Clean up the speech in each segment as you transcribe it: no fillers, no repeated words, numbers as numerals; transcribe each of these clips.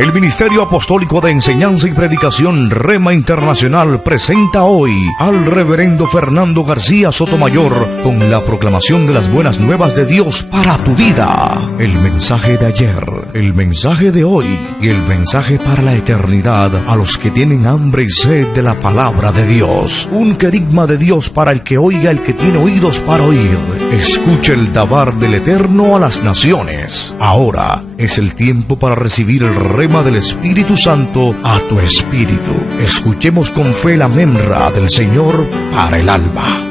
El Ministerio Apostólico de Enseñanza y Predicación Rema Internacional presenta hoy al Reverendo Fernando García Sotomayor con la proclamación de las buenas nuevas de Dios para tu vida. El mensaje de ayer, el mensaje de hoy y el mensaje para la eternidad a los que tienen hambre y sed de la palabra de Dios. Un querigma de Dios para el que oiga, el que tiene oídos para oír. Escuche el dabar del Eterno a las naciones. Ahora es el tiempo para recibir el rema del Espíritu Santo a tu espíritu. Escuchemos con fe la memra del Señor para el alma.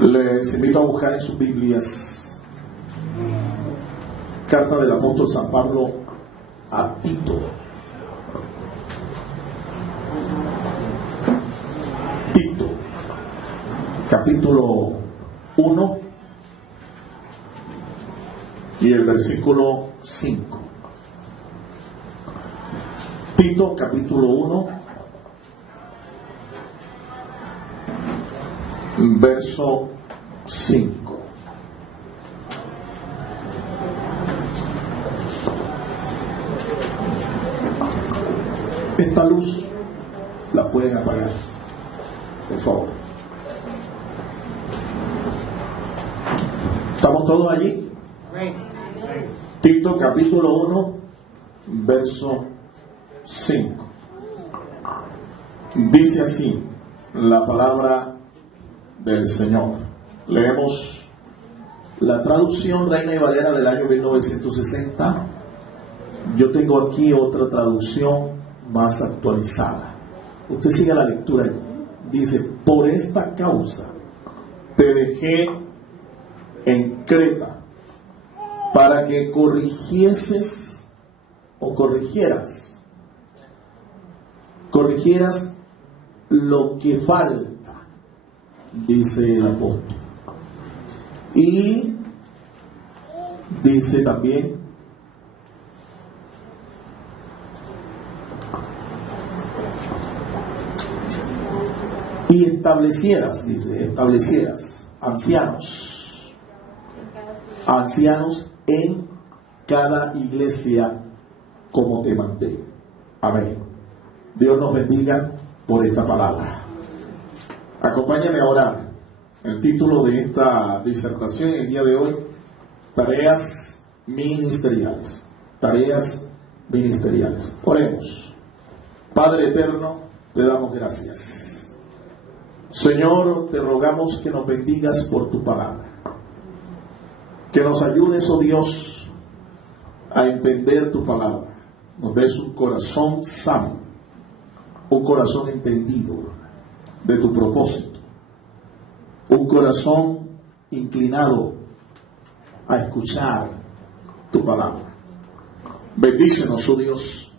Les invito a buscar en sus Biblias carta del apóstol San Pablo a Tito. Tito, capítulo 1 y el versículo 5. Tito, capítulo 1, verso 5. Esta luz la pueden apagar, por favor. ¿Estamos todos allí? Tito capítulo 1, verso 5. Dice así la palabra del Señor. Leemos la traducción Reina y Valera del año 1960. Yo tengo aquí otra traducción más actualizada. Usted siga la lectura allí. Dice: por esta causa te dejé en Creta, para que corrigieras lo que falta, dice el apóstol. Y dice también: y establecieras ancianos en cada iglesia como te mandé. Amén. Dios nos bendiga por esta palabra. Acompáñame a orar. El título de esta disertación el día de hoy: tareas ministeriales. Tareas ministeriales. Oremos. Padre eterno, te damos gracias. Señor, te rogamos que nos bendigas por tu palabra. Que nos ayudes, oh Dios, a entender tu palabra. Nos des un corazón sabio, un corazón entendido de tu propósito, un corazón inclinado a escuchar tu palabra. Bendícenos, oh Dios,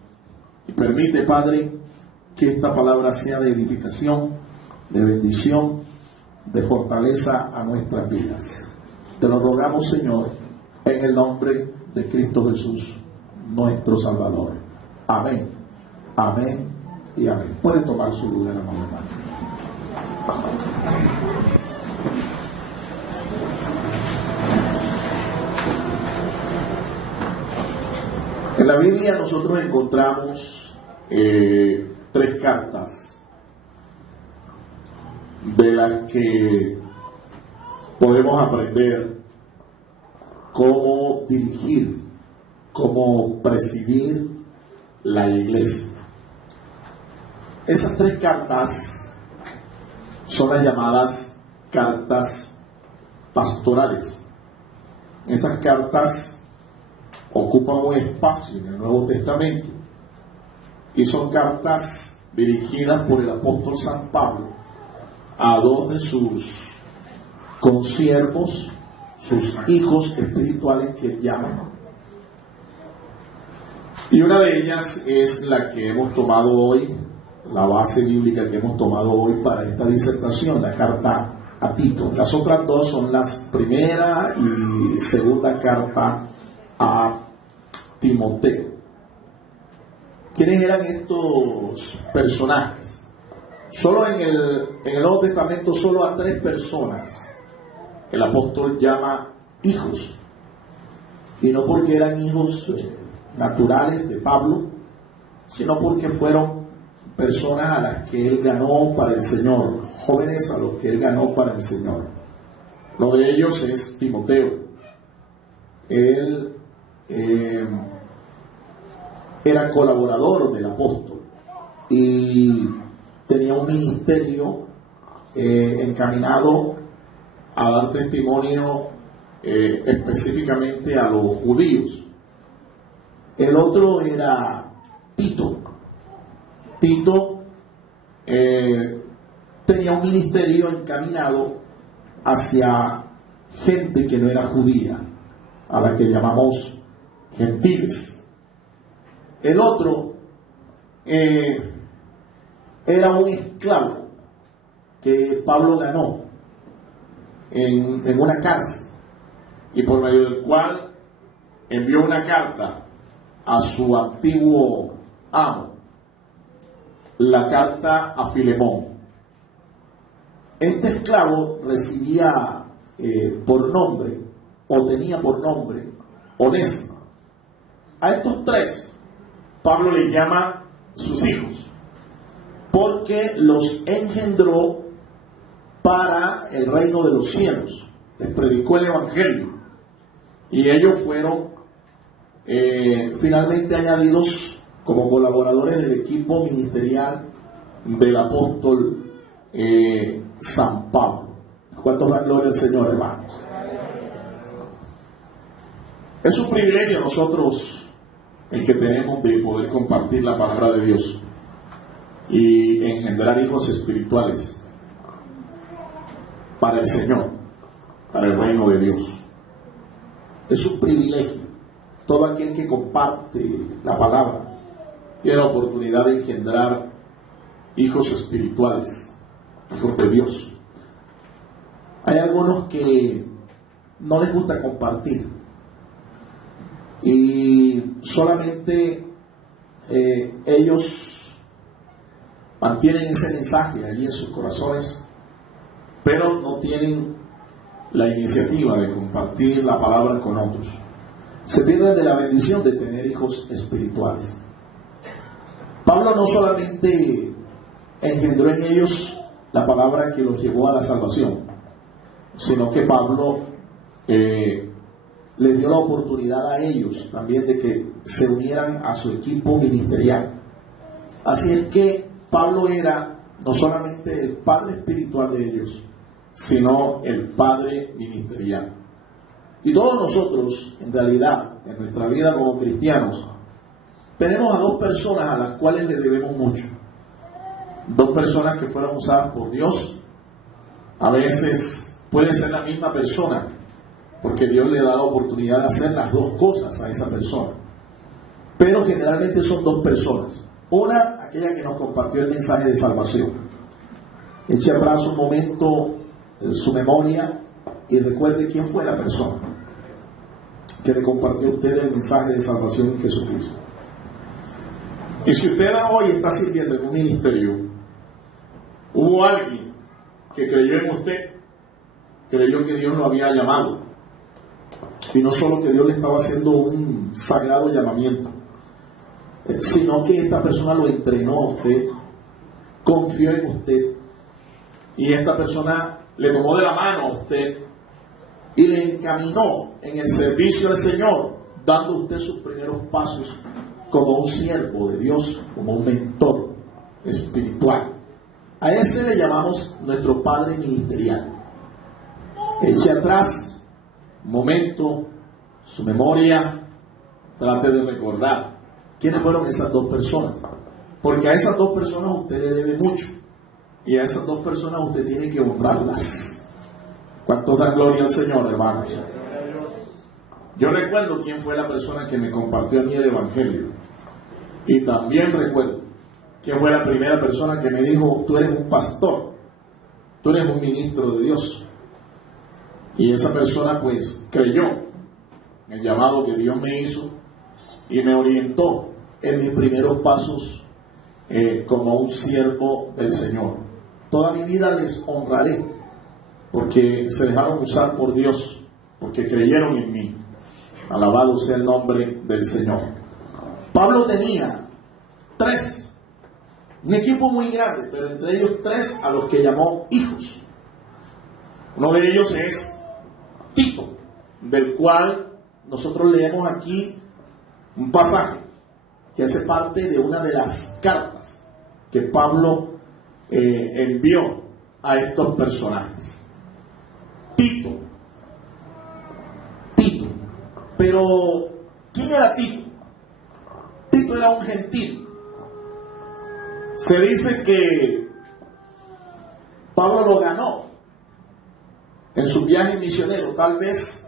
y permite, Padre, que esta palabra sea de edificación, de bendición, de fortaleza a nuestras vidas. Te lo rogamos, Señor, en el nombre de Cristo Jesús, nuestro Salvador. Amén, amén y amén. Pueden tomar su lugar, amado hermano. En la Biblia nosotros encontramos 3 cartas de las que podemos aprender cómo dirigir, cómo presidir la iglesia. Esas 3 cartas son las llamadas cartas pastorales. Esas cartas ocupan un espacio en el Nuevo Testamento y son cartas dirigidas por el apóstol San Pablo a 2 de sus consiervos, sus hijos espirituales que él llama. Y una de ellas es la que hemos tomado hoy, la base bíblica que hemos tomado hoy para esta disertación, la carta a Tito. Las otras 2 son las primera y segunda carta a Timoteo. ¿Quiénes eran estos personajes? Solo en el Nuevo Testamento, solo a 3 personas el apóstol llama hijos. Y no porque eran hijos naturales de Pablo, sino porque fueron personas a las que él ganó para el Señor, jóvenes a los que él ganó para el Señor. Uno de ellos es Timoteo. Él era colaborador del apóstol y tenía un ministerio encaminado a dar testimonio específicamente a los judíos. El otro era Tito. Tito tenía un ministerio encaminado hacia gente que no era judía, a la que llamamos gentiles. El otro era un esclavo que Pablo ganó en una cárcel, y por medio del cual envió una carta a su antiguo amo, la carta a Filemón. Este esclavo recibía por nombre, o tenía por nombre, Onésimo. A estos tres Pablo les llama sus hijos, porque los engendró para el reino de los cielos. Les predicó el evangelio y ellos fueron finalmente añadidos como colaboradores del equipo ministerial del apóstol San Pablo. ¿Cuántos dan gloria al Señor, hermanos? Es un privilegio nosotros el que tenemos de poder compartir la palabra de Dios y engendrar hijos espirituales para el Señor, para el reino de Dios. Es un privilegio. Todo aquel que comparte la palabra tiene la oportunidad de engendrar hijos espirituales, hijos de Dios. Hay algunos que no les gusta compartir y solamente ellos mantienen ese mensaje allí en sus corazones, pero no tienen la iniciativa de compartir la palabra con otros. Se pierden de la bendición de tener hijos espirituales. Pablo no solamente engendró en ellos la palabra que los llevó a la salvación, sino que Pablo les dio la oportunidad a ellos también de que se unieran a su equipo ministerial. Así es que Pablo era no solamente el padre espiritual de ellos, sino el padre ministerial. Y todos nosotros, en realidad, en nuestra vida como cristianos, tenemos a dos personas a las cuales le debemos mucho. Dos personas que fueron usadas por Dios. A veces puede ser la misma persona, porque Dios le da la oportunidad de hacer las dos cosas a esa persona. Pero generalmente son dos personas. Una, aquella que nos compartió el mensaje de salvación. Eche atrás un momento en su memoria y recuerde quién fue la persona que le compartió a usted el mensaje de salvación en Jesucristo. Y si usted hoy está sirviendo en un ministerio, hubo alguien que creyó en usted, creyó que Dios lo había llamado, y no solo que Dios le estaba haciendo un sagrado llamamiento, sino que esta persona lo entrenó a usted, confió en usted, y esta persona le tomó de la mano a usted y le encaminó en el servicio al Señor, dando a usted sus primeros pasos como un siervo de Dios, como un mentor espiritual. A ese le llamamos nuestro padre ministerial. Eche atrás un momento su memoria, trate de recordar quiénes fueron esas dos personas, porque a esas dos personas usted le debe mucho y a esas dos personas usted tiene que honrarlas. ¿Cuántos dan gloria al Señor, hermanos? Yo recuerdo quién fue la persona que me compartió a mí el evangelio, y también recuerdo quién fue la primera persona que me dijo: tú eres un pastor, tú eres un ministro de Dios. Y esa persona pues creyó en el llamado que Dios me hizo y me orientó en mis primeros pasos como un siervo del Señor. Toda mi vida les honraré porque se dejaron usar por Dios porque creyeron en mí. Alabado sea el nombre del Señor. Pablo tenía 3, un equipo muy grande, pero entre ellos 3 a los que llamó hijos. Uno de ellos es Tito, del cual nosotros leemos aquí un pasaje que hace parte de una de las cartas que Pablo envió a estos personajes. Tito. Pero, ¿quién era Tito? Tito era un gentil. Se dice que Pablo lo ganó en su viaje misionero, tal vez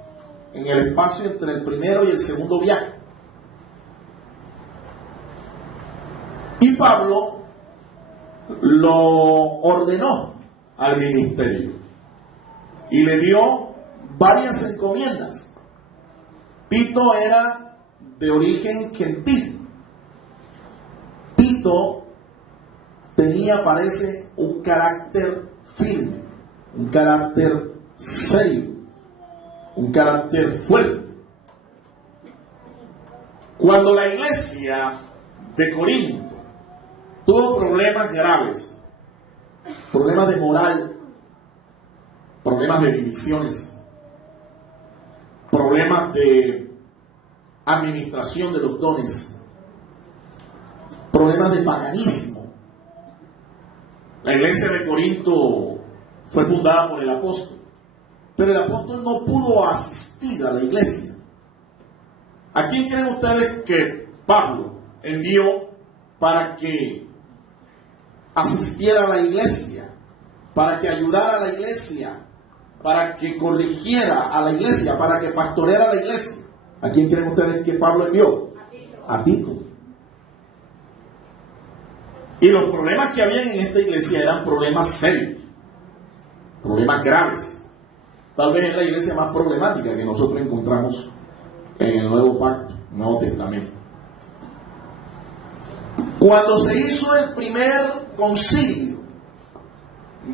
en el espacio entre el primero y el segundo viaje. Y Pablo lo ordenó al ministerio y le dio varias encomiendas. Tito era de origen gentil. Tito tenía, parece, un carácter firme, un carácter serio, un carácter fuerte. Cuando la iglesia de Corinto tuvo problemas graves, problemas de moral, problemas de divisiones, problemas de administración de los dones, problemas de paganismo. La iglesia de Corinto fue fundada por el apóstol, pero el apóstol no pudo asistir a la iglesia. ¿A quién creen ustedes que Pablo envió para que asistiera a la iglesia, para que ayudara a la iglesia, para que corrigiera a la iglesia, para que pastoreara a la iglesia? ¿A quién creen ustedes que Pablo envió? A Tito. Y los problemas que habían en esta iglesia eran problemas serios, problemas graves. Tal vez es la iglesia más problemática que nosotros encontramos en el Nuevo Pacto, Nuevo Testamento. Cuando se hizo el primer concilio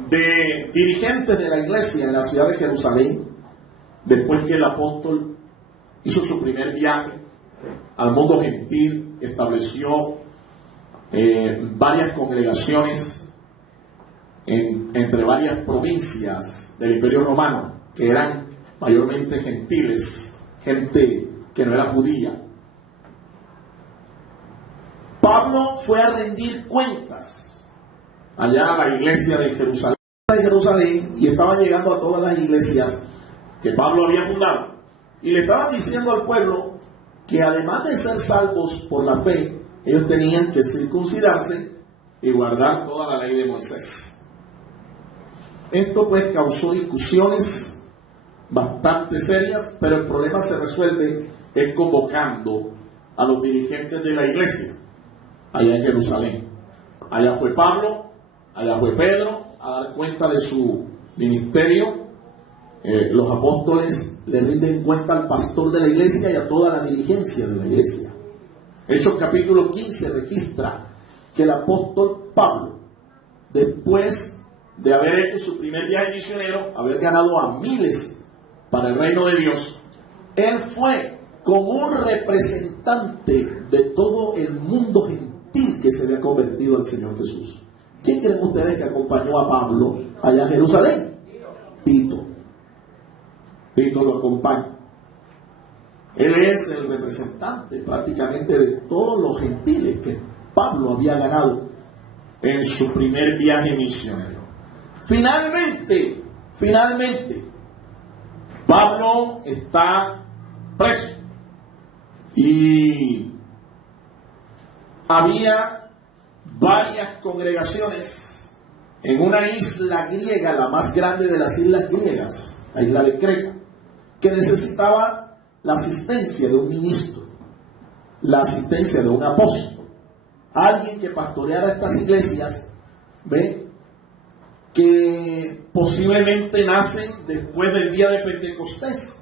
de dirigentes de la iglesia en la ciudad de Jerusalén, después que el apóstol hizo su primer viaje al mundo gentil, estableció varias congregaciones entre varias provincias del Imperio Romano, que eran mayormente gentiles, gente que no era judía. Pablo fue a rendir cuentas allá a la iglesia de Jerusalén, y estaba llegando a todas las iglesias que Pablo había fundado, y le estaban diciendo al pueblo que además de ser salvos por la fe, ellos tenían que circuncidarse y guardar toda la ley de Moisés. Esto pues causó discusiones bastante serias, pero el problema se resuelve es convocando a los dirigentes de la iglesia allá en Jerusalén. Allá fue Pablo, allá fue Pedro a dar cuenta de su ministerio. Los apóstoles le rinden cuenta al pastor de la iglesia y a toda la dirigencia de la iglesia. Hechos capítulo 15 registra que el apóstol Pablo, después de haber hecho su primer viaje misionero, haber ganado a miles para el reino de Dios, él fue como un representante de todo el mundo gentil que se había convertido al Señor Jesús. ¿Quién creen ustedes que acompañó a Pablo allá en Jerusalén? Tito. Tito lo acompaña. Él es el representante prácticamente de todos los gentiles que Pablo había ganado en su primer viaje misionero. Finalmente, Pablo está preso y había varias congregaciones en una isla griega, la más grande de las islas griegas, la isla de Creta, que necesitaba la asistencia de un ministro, la asistencia de un apóstol, alguien que pastoreara estas iglesias, ¿ve? Que posiblemente nacen después del día de Pentecostés.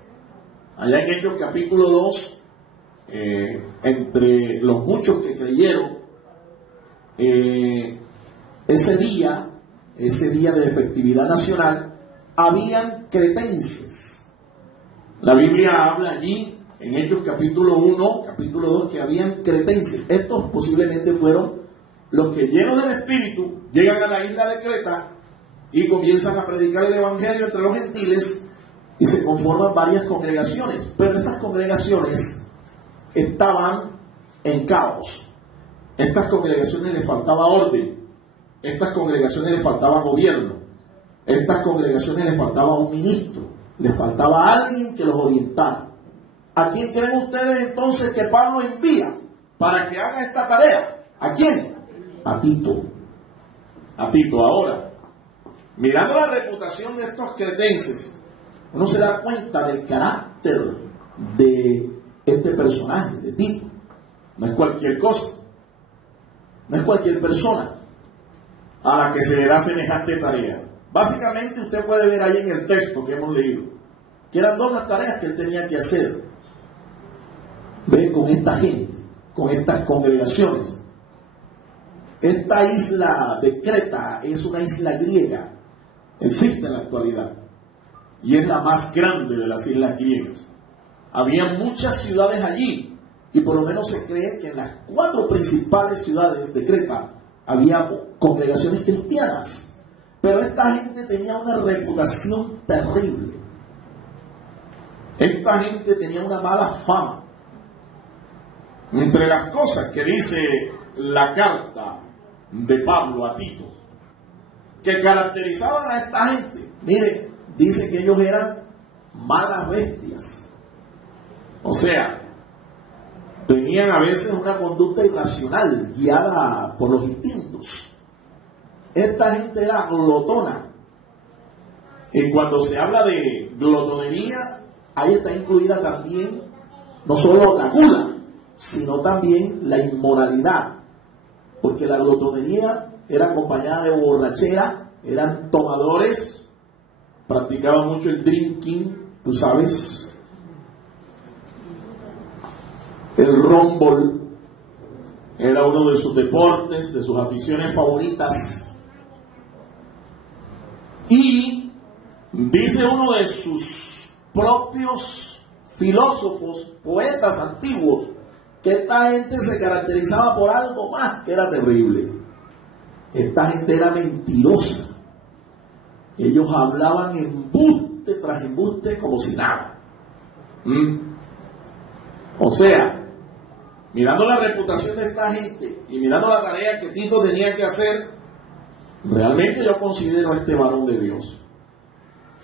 Allá en Hechos capítulo 2, entre los muchos que creyeron, ese día de festividad nacional, habían cretenses. La Biblia habla allí, en Hechos capítulo 1, capítulo 2, que habían cretenses. Estos posiblemente fueron los que, llenos del Espíritu, llegan a la isla de Creta y comienzan a predicar el Evangelio entre los gentiles y se conforman varias congregaciones. Pero estas congregaciones estaban en caos. Estas congregaciones les faltaba orden. Estas congregaciones les faltaba gobierno. Estas congregaciones les faltaba un ministro. Les faltaba alguien que los orientara. ¿A quién creen ustedes entonces que Pablo envía para que haga esta tarea? ¿A quién? A Tito. A Tito. Ahora, mirando la reputación de estos cretenses, uno se da cuenta del carácter de este personaje, de Tito. No es cualquier cosa. No es cualquier persona a la que se le da semejante tarea. Básicamente usted puede ver ahí en el texto que hemos leído, que eran dos las tareas que él tenía que hacer. Ve, con esta gente, con estas congregaciones. Esta isla de Creta es una isla griega, existe en la actualidad, y es la más grande de las islas griegas. Había muchas ciudades allí, y por lo menos se cree que en las 4 principales ciudades de Creta había congregaciones cristianas. Pero esta gente tenía una reputación terrible. Esta gente tenía una mala fama. Entre las cosas que dice la carta de Pablo a Tito, que caracterizaban a esta gente, mire, dice que ellos eran malas bestias. O sea, tenían a veces una conducta irracional, guiada por los instintos. Esta gente era glotona. Y cuando se habla de glotonería, ahí está incluida también no solo la gula, sino también la inmoralidad. Porque la glotonería era acompañada de borrachera, eran tomadores, practicaban mucho el drinking, tú sabes, el rumble era uno de sus deportes, de sus aficiones favoritas. Y dice uno de sus propios filósofos, poetas antiguos, que esta gente se caracterizaba por algo más que era terrible. Esta gente era mentirosa. Ellos hablaban embuste tras embuste como si nada. O sea, mirando la reputación de esta gente y mirando la tarea que Tito tenía que hacer, realmente yo considero a este varón de Dios.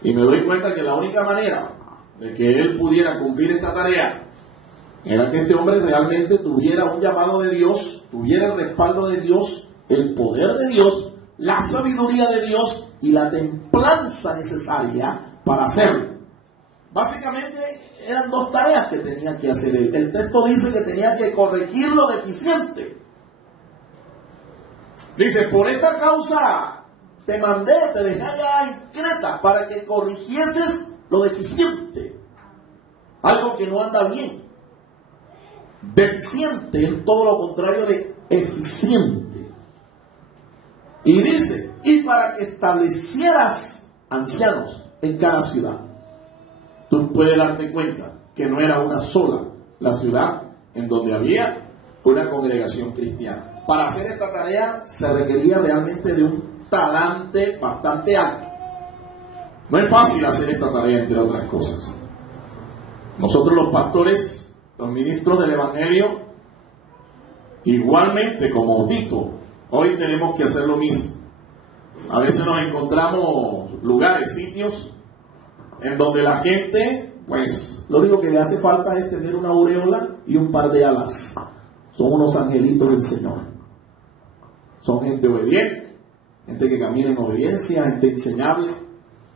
Y me doy cuenta que la única manera de que él pudiera cumplir esta tarea era que este hombre realmente tuviera un llamado de Dios, tuviera el respaldo de Dios, el poder de Dios, la sabiduría de Dios y la templanza necesaria para hacerlo. Básicamente eran 2 tareas que tenía que hacer él. El texto dice que tenía que corregir lo deficiente. Dice, por esta causa te mandé, te dejé allá en Creta para que corrigieses lo deficiente. Algo que no anda bien. Deficiente es todo lo contrario de eficiente. Y dice, y para que establecieras ancianos en cada ciudad. Tú puedes darte cuenta que no era una sola la ciudad en donde había una congregación cristiana. Para hacer esta tarea se requería realmente de un talante bastante alto. No es fácil hacer esta tarea, entre otras cosas. Nosotros los pastores, los ministros del Evangelio, igualmente como Tito, hoy tenemos que hacer lo mismo. A veces nos encontramos lugares, sitios, en donde la gente, pues, lo único que le hace falta es tener una aureola y un par de alas. Son unos angelitos del Señor. Son gente obediente, gente que camina en obediencia, gente enseñable,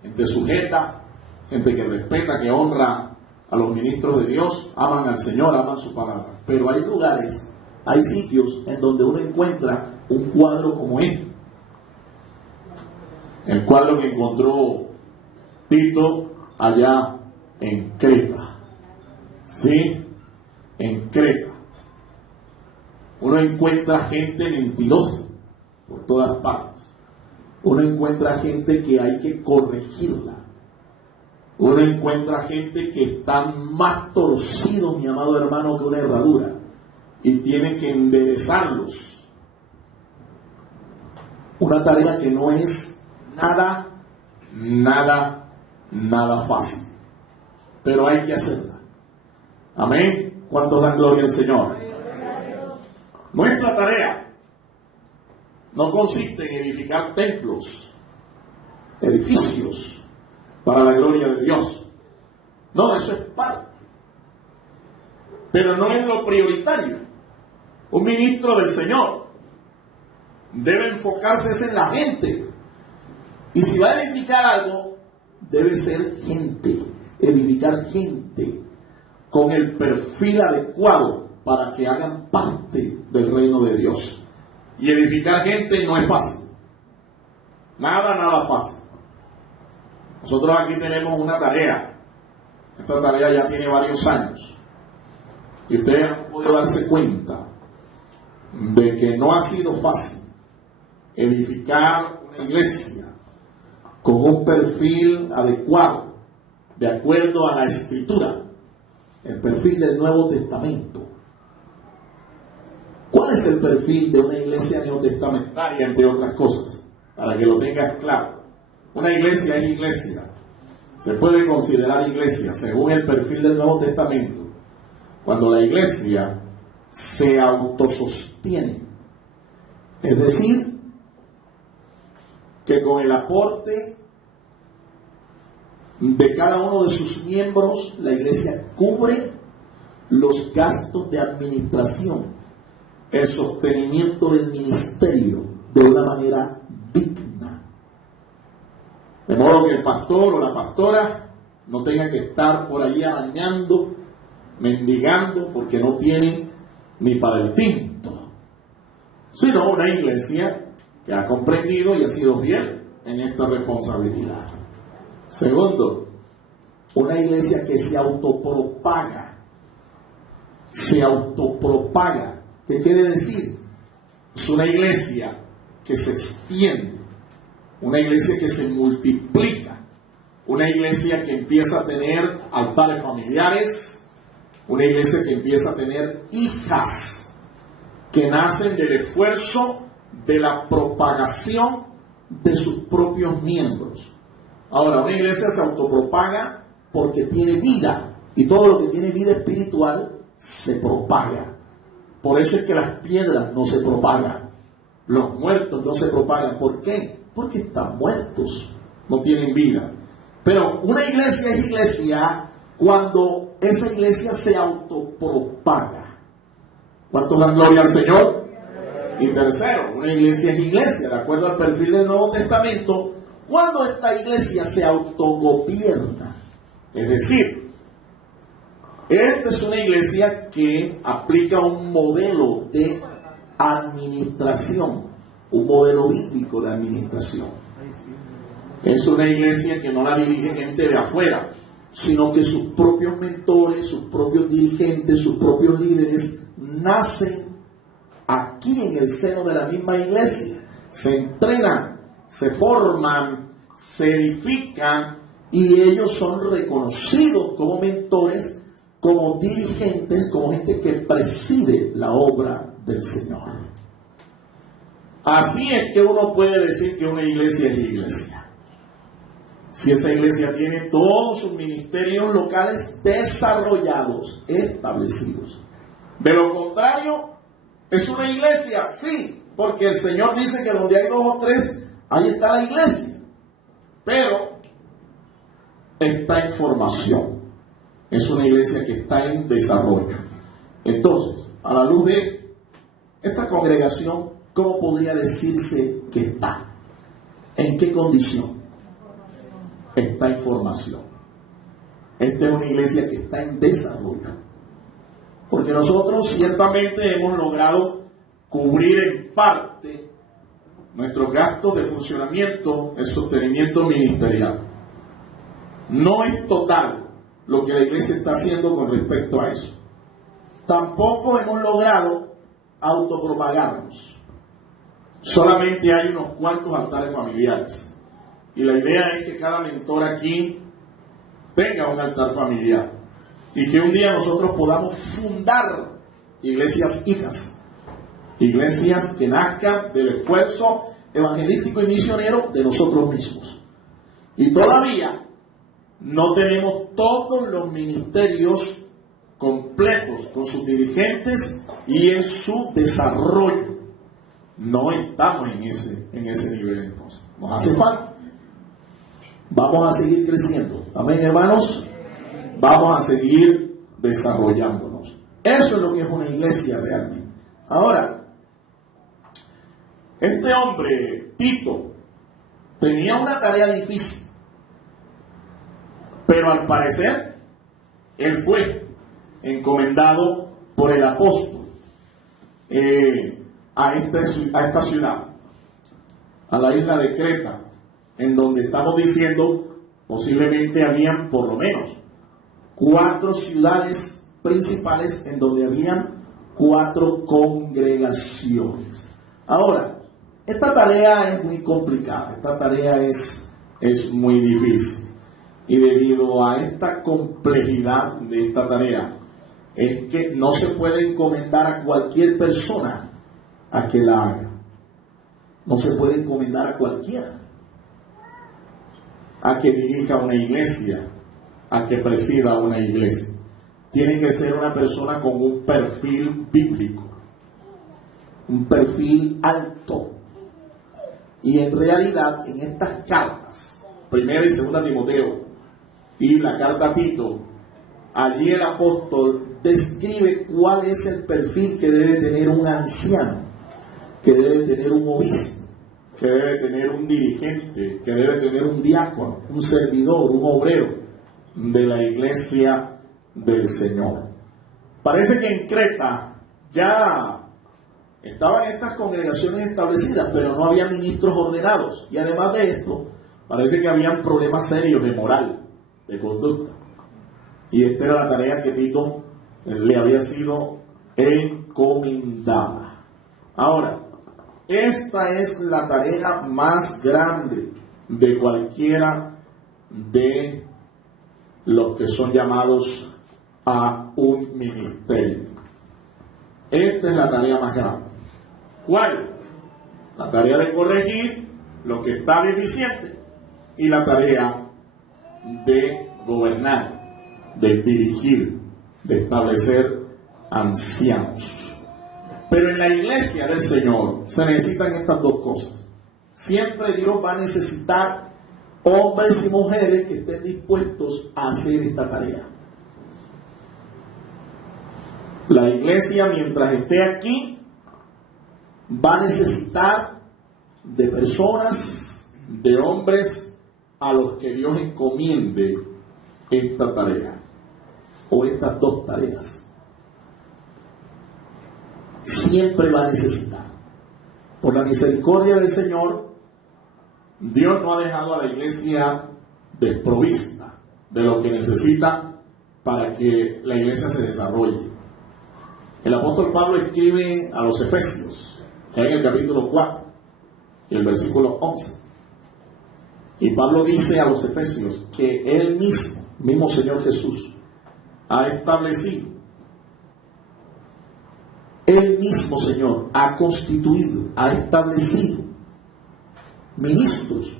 gente sujeta, gente que respeta, que honra a los ministros de Dios, aman al Señor, aman su palabra. Pero hay lugares, hay sitios en donde uno encuentra un cuadro como este. El cuadro que encontró Tito allá en Creta. ¿Sí? En Creta. Uno encuentra gente mentirosa por todas partes. Uno encuentra gente que hay que corregirla. Uno encuentra gente que están más torcidos, mi amado hermano, que una herradura, y tiene que enderezarlos. Una tarea que no es nada fácil, pero hay que hacerla. Amén. ¿Cuántos dan gloria al Señor? Nuestra tarea no consiste en edificar templos, edificios para la gloria de Dios. No, eso es parte, pero no es lo prioritario. Un ministro del Señor debe enfocarse en la gente, y si va a edificar algo, debe ser gente, edificar gente con el perfil adecuado para que hagan parte del reino de Dios. Y edificar gente no es fácil, nada fácil. Nosotros aquí tenemos una tarea. Esta tarea ya tiene varios años, y ustedes han podido darse cuenta de que no ha sido fácil edificar una iglesia con un perfil adecuado, de acuerdo a la Escritura, el perfil del Nuevo Testamento. ¿Cuál es el perfil de una iglesia neotestamentaria, entre otras cosas? Para que lo tengas claro. Una iglesia es iglesia. Se puede considerar iglesia según el perfil del Nuevo Testamento cuando la iglesia se autosostiene. Es decir, que con el aporte de cada uno de sus miembros, la iglesia cubre los gastos de administración, el sostenimiento del ministerio de una manera digna. De modo que el pastor o la pastora no tenga que estar por ahí arañando, mendigando, porque no tiene ni para el tinto, sino una iglesia que ha comprendido y ha sido fiel en esta responsabilidad. Segundo, una iglesia que se autopropaga. Se autopropaga. ¿Qué quiere decir? Es una iglesia que se extiende, una iglesia que se multiplica, una iglesia que empieza a tener altares familiares, una iglesia que empieza a tener hijas que nacen del esfuerzo de la propagación de sus propios miembros. Ahora, una iglesia se autopropaga porque tiene vida, y todo lo que tiene vida espiritual se propaga. Por eso es que las piedras no se propagan, los muertos no se propagan. ¿Por qué? Porque están muertos, no tienen vida. Pero una iglesia es iglesia cuando esa iglesia se autopropaga. ¿Cuántos dan gloria al Señor? Y tercero, una iglesia es iglesia, de acuerdo al perfil del Nuevo Testamento, cuando esta iglesia se autogobierna. Es decir, esta es una iglesia que aplica un modelo de administración, un modelo bíblico de administración. Es una iglesia que no la dirige gente de afuera, sino que sus propios mentores, sus propios dirigentes, sus propios líderes nacen aquí en el seno de la misma iglesia. Se entrenan, se forman, se edifican, y ellos son reconocidos como mentores, como dirigentes, como gente que preside la obra del Señor. Así es que uno puede decir que una iglesia es iglesia si esa iglesia tiene todos sus ministerios locales desarrollados, establecidos. De lo contrario, ¿es una iglesia? Sí, porque el Señor dice que donde hay 2 o 3, ahí está la iglesia. Pero está en formación. Es una iglesia que está en desarrollo. Entonces, a la luz de esta congregación, ¿cómo podría decirse que está? ¿En qué condición? Está en formación. Esta es una iglesia que está en desarrollo. Porque nosotros ciertamente hemos logrado cubrir en parte nuestros gastos de funcionamiento, el sostenimiento ministerial. No es total lo que la iglesia está haciendo con respecto a eso. Tampoco hemos logrado autopropagarnos. Solamente hay unos cuantos altares familiares. Y la idea es que cada mentor aquí tenga un altar familiar y que un día nosotros podamos fundar iglesias hijas, iglesias que nazcan del esfuerzo evangelístico y misionero de nosotros mismos. Y todavía no tenemos todos los ministerios completos con sus dirigentes y en su desarrollo. No estamos en ese nivel entonces. Nos hace falta. Vamos a seguir creciendo. Amén, hermanos. Vamos a seguir desarrollándonos. Eso es lo que es una iglesia realmente. Ahora, este hombre, Tito, tenía una tarea difícil. Pero al parecer, él fue encomendado por el apóstol a esta ciudad, a la isla de Creta, en donde estamos diciendo posiblemente habían por lo menos 4 ciudades principales en donde habían 4 congregaciones. Ahora, esta tarea es muy complicada, esta tarea es muy difícil. Y debido a esta complejidad de esta tarea, es que no se puede encomendar a cualquier persona a que la haga. No se puede encomendar a cualquiera a que dirija una iglesia, a que presida una iglesia. Tiene que ser una persona con un perfil bíblico, un perfil alto. Y en realidad, en estas cartas, 1 y 2 Timoteo y la carta a Tito, allí el apóstol describe cuál es el perfil que debe tener un anciano, que debe tener un obispo, que debe tener un dirigente, que debe tener un diácono, un servidor, un obrero de la iglesia del Señor. Parece que en Creta ya estaban estas congregaciones establecidas, pero no había ministros ordenados. Y además de esto, parece que habían problemas serios de moral, de conducta. Y esta era la tarea que Tito le había sido encomendada. Ahora, esta es la tarea más grande de cualquiera de los que son llamados a un ministerio. Esta es la tarea más grande. ¿Cuál? La tarea de corregir lo que está deficiente y la tarea de gobernar, de dirigir, de establecer ancianos. Pero en la iglesia del Señor se necesitan estas dos cosas. Siempre Dios va a necesitar hombres y mujeres que estén dispuestos a hacer esta tarea. La iglesia, mientras esté aquí, va a necesitar de personas, de hombres a los que Dios encomiende esta tarea o estas dos tareas. Siempre va a necesitar. Por la misericordia del Señor, Dios no ha dejado a la iglesia desprovista de lo que necesita para que la iglesia se desarrolle. El apóstol Pablo escribe a los Efesios, en el capítulo 4, y el versículo 11. Y Pablo dice a los Efesios que él mismo Señor Jesús, ha establecido, él mismo Señor ha constituido, ha establecido ministros,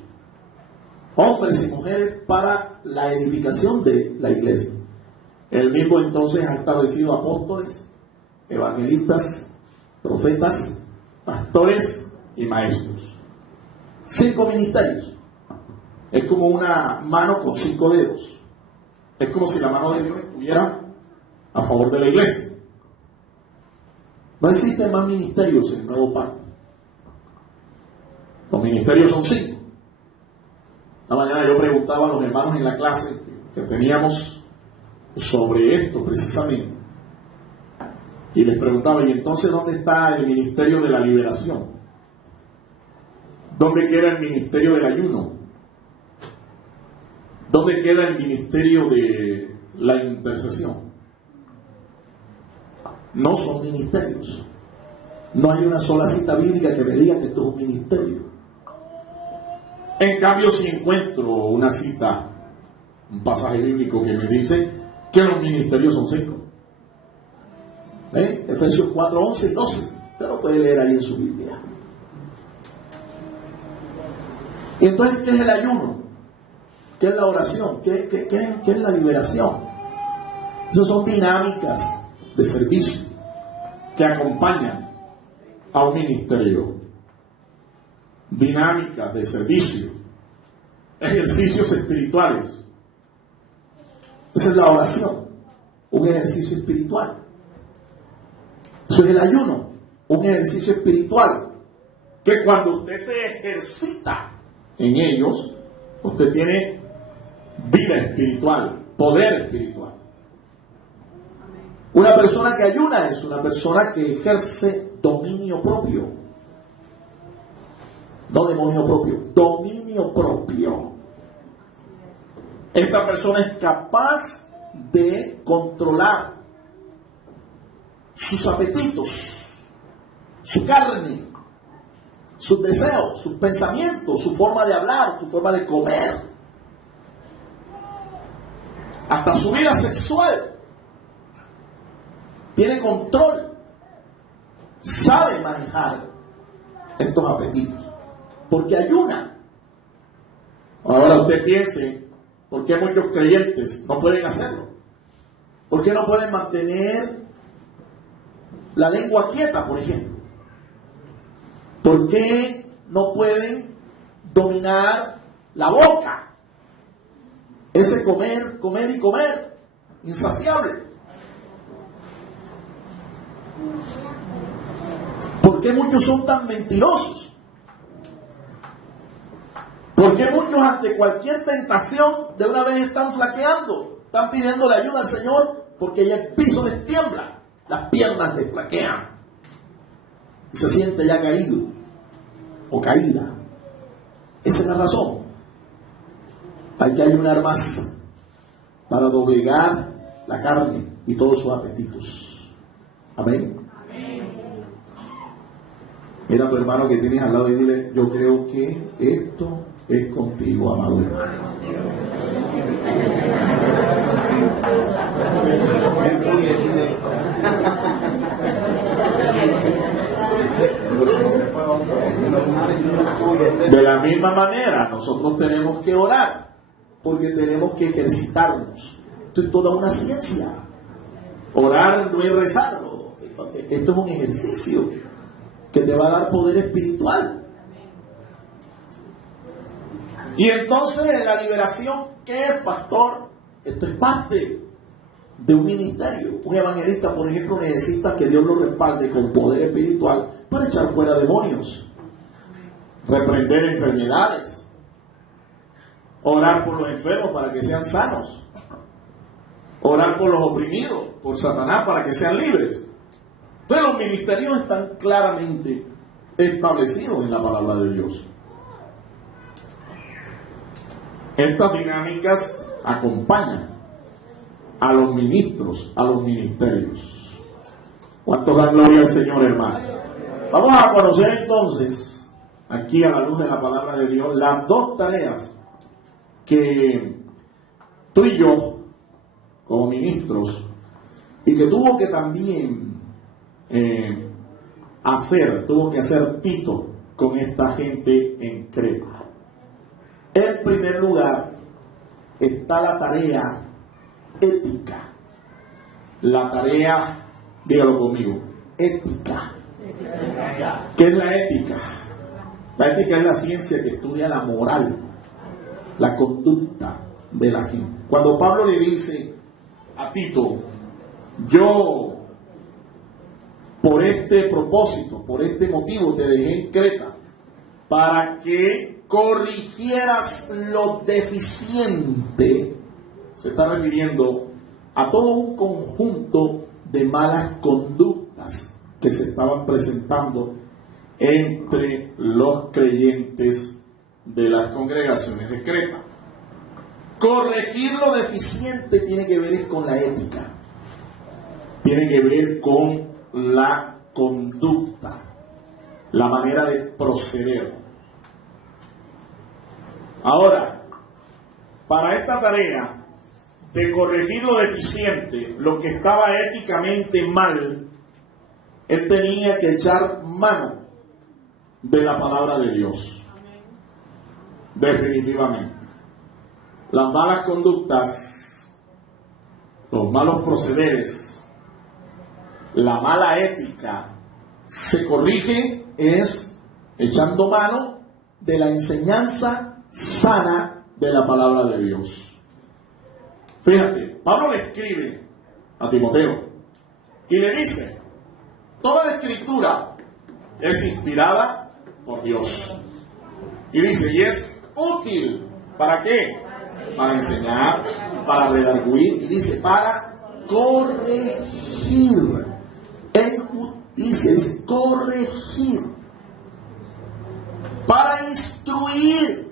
hombres y mujeres para la edificación de la iglesia. Él mismo entonces ha establecido apóstoles, evangelistas, profetas, pastores y maestros. 5 ministerios. Es como una mano con 5 dedos. Es como si la mano de Dios estuviera a favor de la iglesia. No existen más ministerios en el nuevo pacto. Los ministerios son 5. La mañana yo preguntaba a los hermanos en la clase que teníamos sobre esto precisamente. Y les preguntaba, ¿y entonces dónde está el ministerio de la liberación? ¿Dónde queda el ministerio del ayuno? ¿Dónde queda el ministerio de la intercesión? No son ministerios. No hay una sola cita bíblica que me diga que esto es un ministerio. En cambio, si encuentro una cita un pasaje bíblico que me dice que los ministerios son 5. Efesios 4, 11 y 12. Usted lo puede leer ahí en su Biblia. Y entonces, ¿qué es el ayuno? ¿Qué es la oración? ¿Qué es la liberación? Esas son dinámicas de servicio que acompañan a un ministerio. Dinámicas de servicio, ejercicios espirituales. Esa es la oración, un ejercicio espiritual. Eso es el ayuno, un ejercicio espiritual, que cuando usted se ejercita en ellos, usted tiene vida espiritual, poder espiritual. Una persona que ayuna es una persona que ejerce dominio propio. No demonio propio, dominio propio. Esta persona es capaz de controlar sus apetitos, su carne, sus deseos, sus pensamientos, su forma de hablar, su forma de comer, hasta su vida sexual. Tiene control, sabe manejar estos apetitos, porque ayuna. Ahora usted piense, ¿por qué muchos creyentes no pueden hacerlo? ¿Por qué no pueden mantener la lengua quieta, por ejemplo? ¿Por qué no pueden dominar la boca? Ese comer, comer y comer, insaciable. ¿Por qué muchos son tan mentirosos? ¿Por qué muchos ante cualquier tentación de una vez están flaqueando? Están pidiendo la ayuda al Señor porque ya el piso les tiembla, las piernas les flaquean y se siente ya caído o caída. Esa es la razón. Hay que ayunar más para doblegar la carne y todos sus apetitos. Amén. Mira a tu hermano que tienes al lado y dile: yo creo que esto es contigo, amado hermano. De la misma manera, nosotros tenemos que orar, porque tenemos que ejercitarnos. Esto es toda una ciencia. Orar no es rezar. Esto es un ejercicio que te va a dar poder espiritual. Y entonces la liberación, ¿qué es, pastor? Esto es parte de un ministerio. Un evangelista, por ejemplo, necesita que Dios lo respalde con poder espiritual para echar fuera demonios, reprender enfermedades, orar por los enfermos para que sean sanos, orar por los oprimidos, por Satanás para que sean libres. Entonces los ministerios están claramente establecidos en la palabra de Dios. Estas dinámicas acompañan a los ministros, a los ministerios. ¿Cuántos dan gloria al Señor, hermano? Vamos a conocer entonces, aquí a la luz de la palabra de Dios, las dos tareas que tú y yo, como ministros, y que tuvo que también tuvo que hacer Tito con esta gente en Creta. En primer lugar está la tarea ética. La tarea, dígalo conmigo, ética. ¿Qué es la ética? La ética es la ciencia que estudia la moral, la conducta de la gente. Cuando Pablo le dice a Tito: yo por este propósito, por este motivo te dejé en Creta, para que corrigieras lo deficiente, se está refiriendo a todo un conjunto de malas conductas que se estaban presentando entre los creyentes de las congregaciones de Creta. Corregir lo deficiente tiene que ver con la ética, tiene que ver con la conducta, la manera de proceder. Ahora, para esta tarea de corregir lo deficiente, lo que estaba éticamente mal, él tenía que echar mano de la palabra de Dios. Definitivamente. Las malas conductas, los malos procederes, la mala ética, se corrige es echando mano de la enseñanza sana de la palabra de Dios. Fíjate, Pablo le escribe a Timoteo y le dice: toda la escritura es inspirada por Dios. Y dice, y es útil, ¿para qué? Para enseñar, para redarguir, y dice, para corregir en justicia, dice, corregir, para instruir,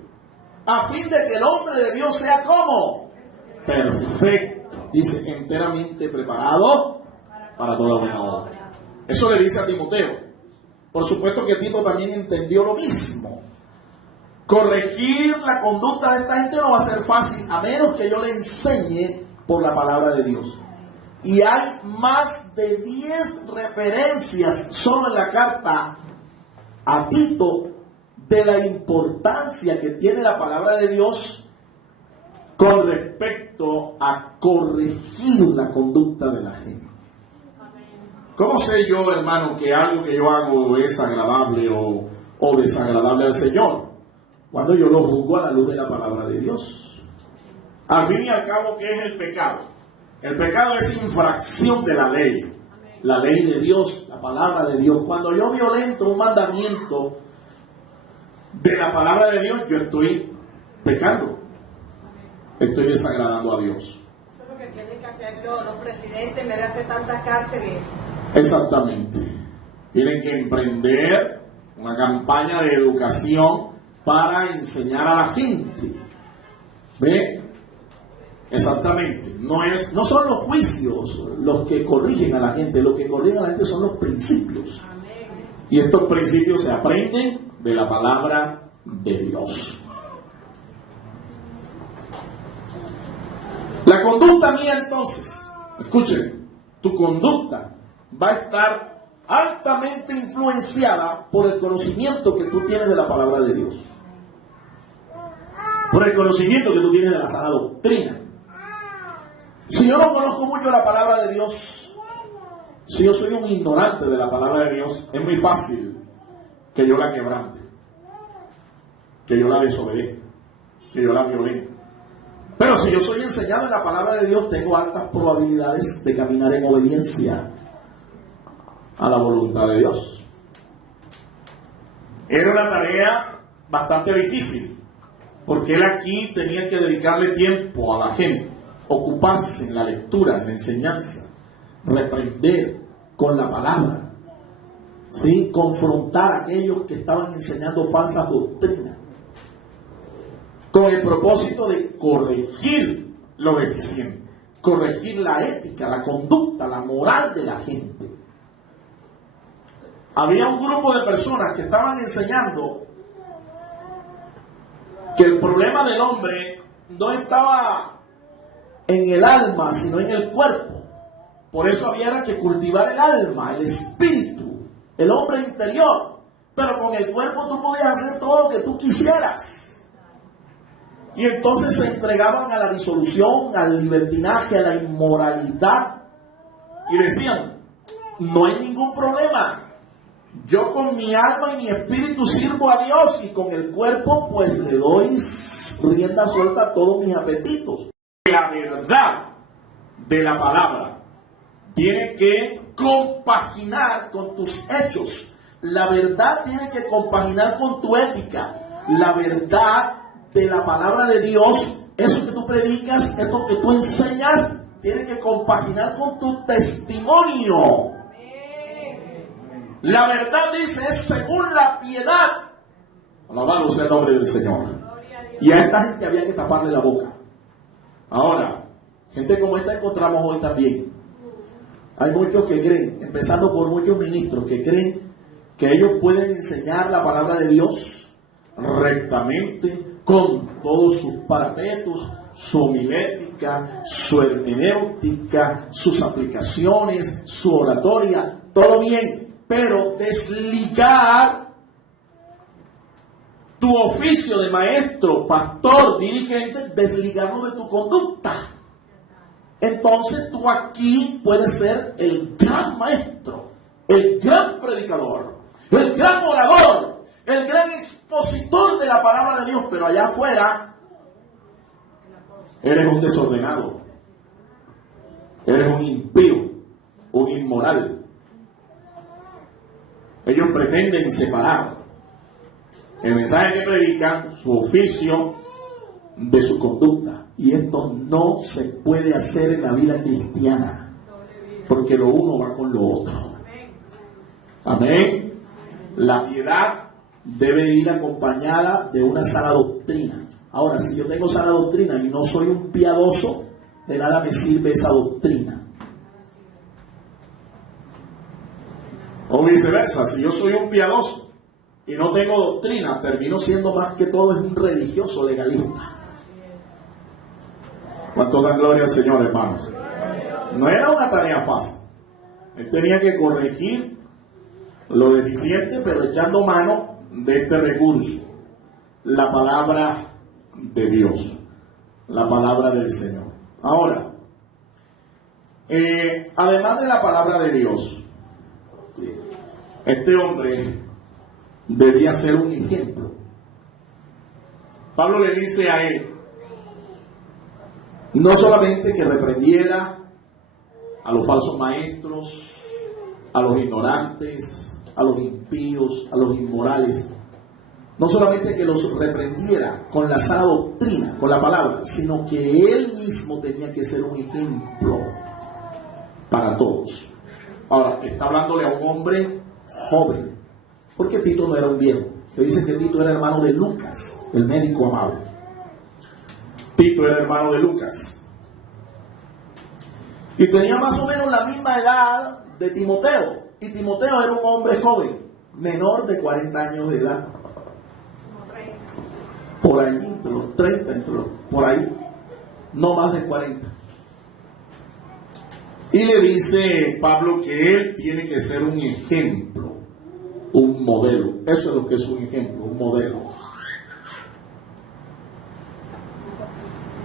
a fin de que el hombre de Dios sea como perfecto, dice, enteramente preparado para toda buena obra. Eso le dice a Timoteo. Por supuesto que Tito también entendió lo mismo. Corregir la conducta de esta gente no va a ser fácil, a menos que yo le enseñe por la palabra de Dios. Y hay más de 10 referencias solo en la carta a Tito de la importancia que tiene la palabra de Dios con respecto a corregir la conducta de la gente. ¿Cómo sé yo, hermano, que algo que yo hago es agradable o desagradable al Señor? Cuando yo lo juzgo a la luz de la palabra de Dios. Al fin y al cabo, ¿qué es el pecado? El pecado es infracción de la ley. La ley de Dios, la palabra de Dios. Cuando yo violento un mandamiento de la palabra de Dios, yo estoy pecando. Estoy desagradando a Dios. Eso es lo que tienen que hacer todos los presidentes en vez de hacer tantas cárceles. Exactamente. Tienen que emprender una campaña de educación para enseñar a la gente. ¿Ve? Exactamente. No son los juicios los que corrigen a la gente. Lo que corrigen a la gente son los principios. Amén. Y estos principios se aprenden de la palabra de Dios. La conducta mía, entonces, escuchen, tu conducta va a estar altamente influenciada por el conocimiento que tú tienes de la palabra de Dios, por el conocimiento que tú tienes de la sana doctrina. Si yo no conozco mucho la palabra de Dios, si yo soy un ignorante de la palabra de Dios, es muy fácil que yo la quebrante, que yo la desobedezca, que yo la violente. Pero si yo soy enseñado en la palabra de Dios, tengo altas probabilidades de caminar en obediencia a la voluntad de Dios. Era una tarea bastante difícil, porque él aquí tenía que dedicarle tiempo a la gente, ocuparse en la lectura, en la enseñanza, reprender con la palabra, ¿sí? Confrontar a aquellos que estaban enseñando falsas doctrinas, con el propósito de corregir lo deficiente, corregir la ética, la conducta, la moral de la gente. Había un grupo de personas que estaban enseñando que el problema del hombre no estaba en el alma, sino en el cuerpo. Por eso había que cultivar el alma, el espíritu, el hombre interior. Pero con el cuerpo tú podías hacer todo lo que tú quisieras. Y entonces se entregaban a la disolución, al libertinaje, a la inmoralidad. Y decían, no hay ningún problema. Yo con mi alma y mi espíritu sirvo a Dios, y con el cuerpo pues le doy rienda suelta a todos mis apetitos. La verdad de la palabra tiene que compaginar con tus hechos. La verdad tiene que compaginar con tu ética. La verdad de la palabra de Dios, eso que tú predicas, esto que tú enseñas, tiene que compaginar con tu testimonio. La verdad, dice, es según la piedad. Alabado sea el nombre del Señor. Y a esta gente había que taparle la boca. Ahora, gente como esta encontramos hoy también. Hay muchos que creen, empezando por muchos ministros, que creen que ellos pueden enseñar la palabra de Dios rectamente, con todos sus parapetos, su homilética, su hermenéutica, sus aplicaciones, su oratoria, todo bien, pero desligar tu oficio de maestro, pastor, dirigente, desligarlo de tu conducta. Entonces tú aquí puedes ser el gran maestro, el gran predicador, el gran orador, el gran expositor de la palabra de Dios, pero allá afuera eres un desordenado, eres un impío, un inmoral. Ellos pretenden separar el mensaje que predican, su oficio, de su conducta. Y esto no se puede hacer en la vida cristiana, porque lo uno va con lo otro. Amén. La piedad debe ir acompañada de una sana doctrina. Ahora, si yo tengo sana doctrina y no soy un piadoso, de nada me sirve esa doctrina. O viceversa, si yo soy un piadoso y no tengo doctrina, termino siendo más que todo es un religioso legalista. ¿Cuánto dan gloria al Señor, hermanos? No era una tarea fácil. Él tenía que corregir lo deficiente, pero echando mano de este recurso, la palabra de Dios, la palabra del Señor. Ahora, además de la palabra de Dios, este hombre debía ser un ejemplo. Pablo le dice a él, no solamente que reprendiera a los falsos maestros, a los ignorantes, a los impíos, a los inmorales, no solamente que los reprendiera con la sana doctrina, con la palabra, sino que él mismo tenía que ser un ejemplo para todos. Ahora, está hablándole a un hombre joven, porque Tito no era un viejo. Se dice que Tito era hermano de Lucas, el médico amado. Tito era hermano de Lucas. Y tenía más o menos la misma edad de Timoteo. Y Timoteo era un hombre joven, menor de 40 años de edad. Por ahí, entre los 30, por ahí, no más de 40. Y le dice Pablo que él tiene que ser un ejemplo, un modelo. Eso es lo que es un ejemplo, un modelo.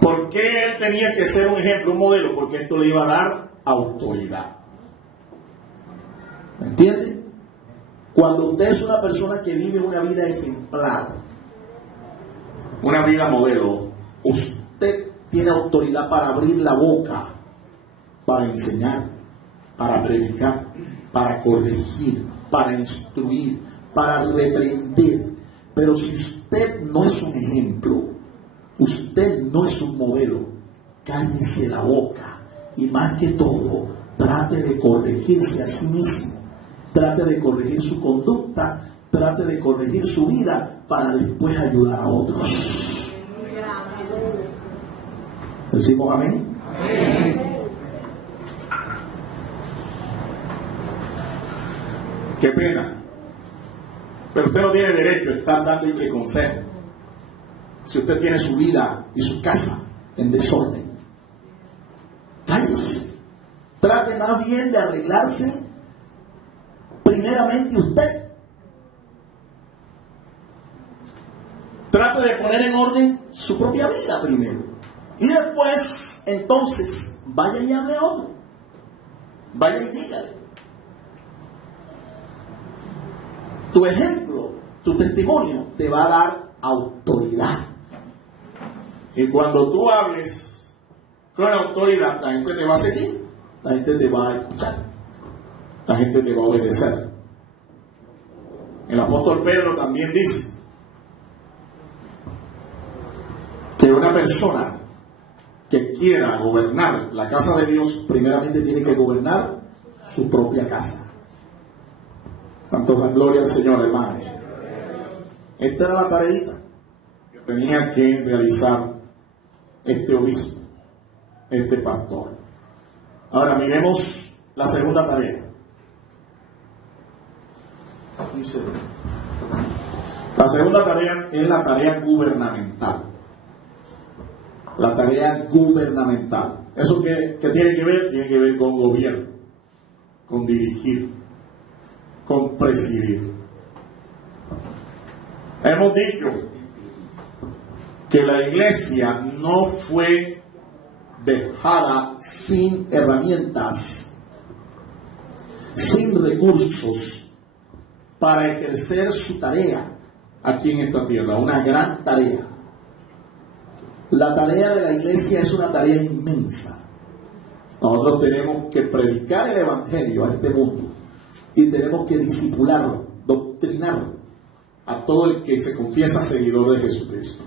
¿Por qué él tenía que ser un ejemplo, un modelo? Porque esto le iba a dar autoridad. ¿Me entiende? Cuando usted es una persona que vive una vida ejemplar, una vida modelo, usted tiene autoridad para abrir la boca, para enseñar, para predicar, para corregir, para instruir, para reprender. Pero si usted no es un ejemplo, usted no es un modelo, cállese la boca y más que todo, trate de corregirse a sí mismo, trate de corregir su conducta, trate de corregir su vida para después ayudar a otros. ¿Decimos amén? Amén. Qué pena, pero usted no tiene derecho a estar dando este consejo si usted tiene su vida y su casa en desorden. Cállese. Trate más bien de arreglarse primeramente usted. Trate de poner en orden su propia vida primero. Y después, entonces, vaya y hable a otro. Vaya y dígale. Tu ejemplo, tu testimonio te va a dar autoridad. Y cuando tú hables con autoridad, la gente te va a seguir, la gente te va a escuchar, la gente te va a obedecer. El apóstol Pedro también dice que una persona que quiera gobernar la casa de Dios, primeramente tiene que gobernar su propia casa. ¿Cuántos dan gloria al Señor, hermanos? Esta era la tareita que tenía que realizar este obispo, este pastor. Ahora miremos la segunda tarea. La segunda tarea es la tarea gubernamental. La tarea gubernamental. ¿Eso qué tiene que ver? Tiene que ver con gobierno, con dirigir, con presidir. Hemos dicho que la iglesia no fue dejada sin herramientas, sin recursos para ejercer su tarea aquí en esta tierra, una gran tarea. La tarea de la iglesia es una tarea inmensa. Nosotros tenemos que predicar el evangelio a este mundo y tenemos que discipularlo, doctrinarlo a todo el que se confiesa seguidor de Jesucristo.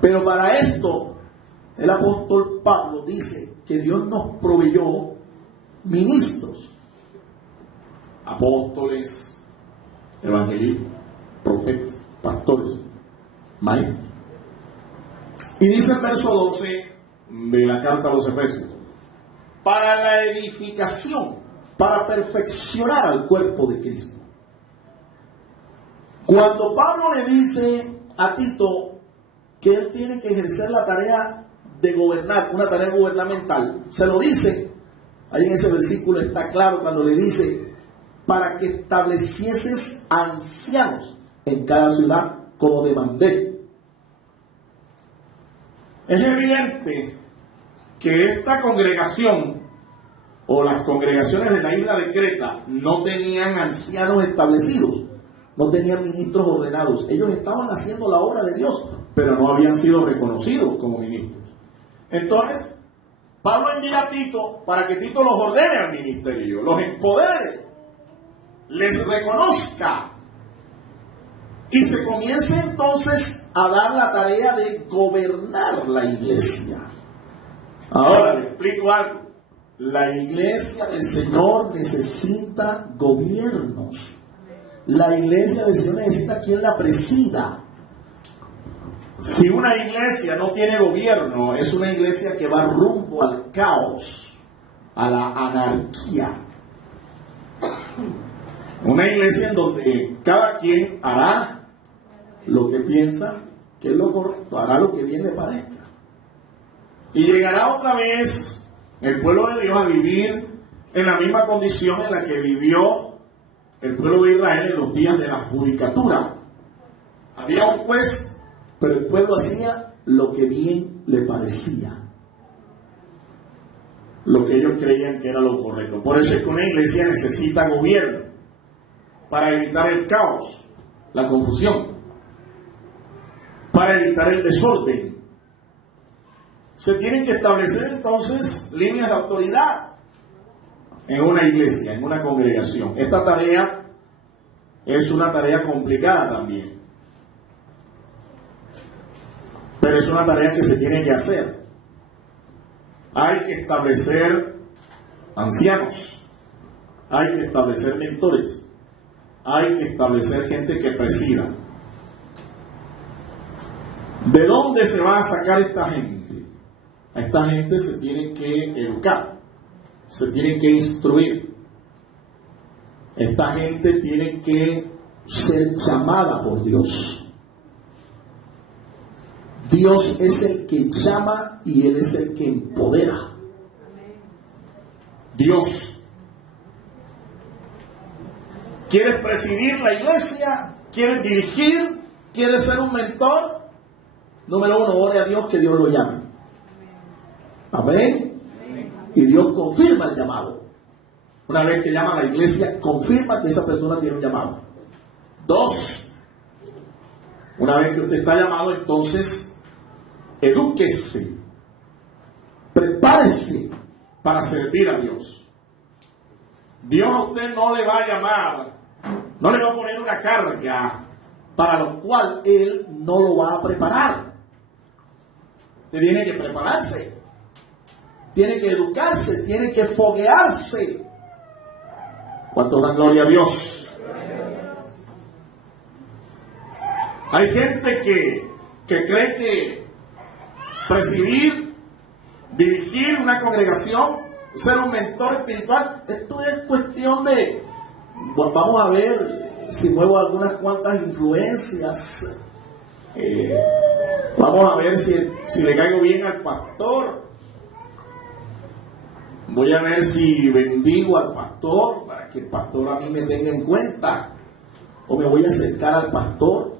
Pero para esto, el apóstol Pablo dice que Dios nos proveyó ministros, apóstoles, evangelistas, profetas, pastores, maestros. Y dice el verso 12 de la carta a los Efesios: para la edificación, para perfeccionar al cuerpo de Cristo. Cuando Pablo le dice a Tito que él tiene que ejercer la tarea de gobernar, una tarea gubernamental, se lo dice, ahí en ese versículo está claro cuando le dice, para que establecieses ancianos en cada ciudad, como demandé. Es evidente que esta congregación o las congregaciones de la isla de Creta no tenían ancianos establecidos, no tenían ministros ordenados. Ellos estaban haciendo la obra de Dios, pero no habían sido reconocidos como ministros. Entonces, Pablo envía a Tito para que Tito los ordene al ministerio, los empodere, les reconozca y se comience entonces a dar la tarea de gobernar la iglesia. Ahora le explico algo. La iglesia del Señor necesita gobiernos. La iglesia del Señor necesita quien la presida. Si una iglesia no tiene gobierno, es una iglesia que va rumbo al caos, a la anarquía. Una iglesia en donde cada quien hará lo que piensa que es lo correcto, hará lo que bien le parezca. Y llegará otra vez el pueblo de Dios a vivir en la misma condición en la que vivió el pueblo de Israel en los días de la judicatura. Había un juez, pero el pueblo hacía lo que bien le parecía, lo que ellos creían que era lo correcto. Por eso es que una iglesia necesita gobierno para evitar el caos, la confusión, para evitar el desorden. Se tienen que establecer entonces líneas de autoridad en una iglesia, en una congregación. Esta tarea es una tarea complicada también, pero es una tarea que se tiene que hacer. Hay que establecer ancianos, hay que establecer mentores, hay que establecer gente que presida. ¿De dónde se va a sacar esta gente? A esta gente se tiene que educar, se tiene que instruir. Esta gente tiene que ser llamada por Dios. Dios es el que llama y Él es el que empodera. Dios. ¿Quieres presidir la iglesia? ¿Quieres dirigir? ¿Quieres ser un mentor? Número uno, ore a Dios que Dios lo llame. Amén. Y Dios confirma el llamado. Una vez que llama a la iglesia, confirma que esa persona tiene un llamado. Dos, una vez que usted está llamado, entonces edúquese, prepárese para servir a Dios. Dios a usted no le va a llamar, no le va a poner una carga para lo cual Él no lo va a preparar. Usted tiene que prepararse, tiene que educarse, tiene que foguearse. ¿Cuántos dan gloria a Dios? Hay gente que cree que presidir, dirigir una congregación, ser un mentor espiritual, esto es cuestión de, vamos a ver si muevo algunas cuantas influencias, Vamos a ver si le caigo bien al pastor. Voy a ver si bendigo al pastor para que el pastor a mí me tenga en cuenta. O me voy a acercar al pastor.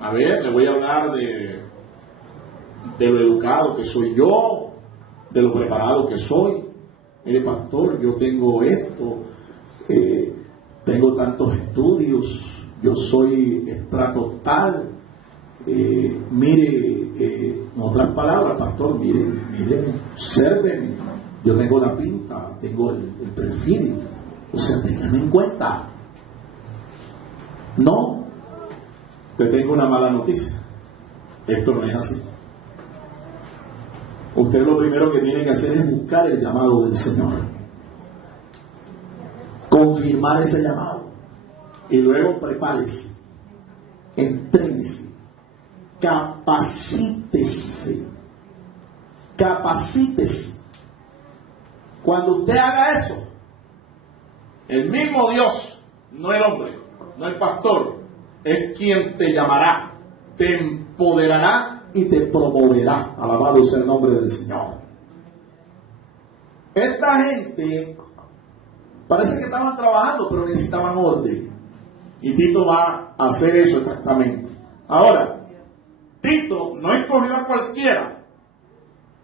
A ver, le voy a hablar de lo educado que soy yo, de lo preparado que soy. Mire, pastor, yo tengo esto, tengo tantos estudios, yo soy estrato tal. Mire, en otras palabras, pastor, mire, obsérveme. Yo tengo la pinta, tengo el perfil. O sea, téngame en cuenta. No, te tengo una mala noticia. Esto no es así. Usted lo primero que tiene que hacer es buscar el llamado del Señor. Confirmar ese llamado. Y luego prepárese. Entrénese. Capacítese. Capacítese. Cuando usted haga eso, el mismo Dios, no el hombre, no el pastor, es quien te llamará, te empoderará y te promoverá. Alabado sea el nombre del Señor. Esta gente parece que estaban trabajando, pero necesitaban orden. Y Tito va a hacer eso exactamente. Ahora, Tito no escogió a cualquiera.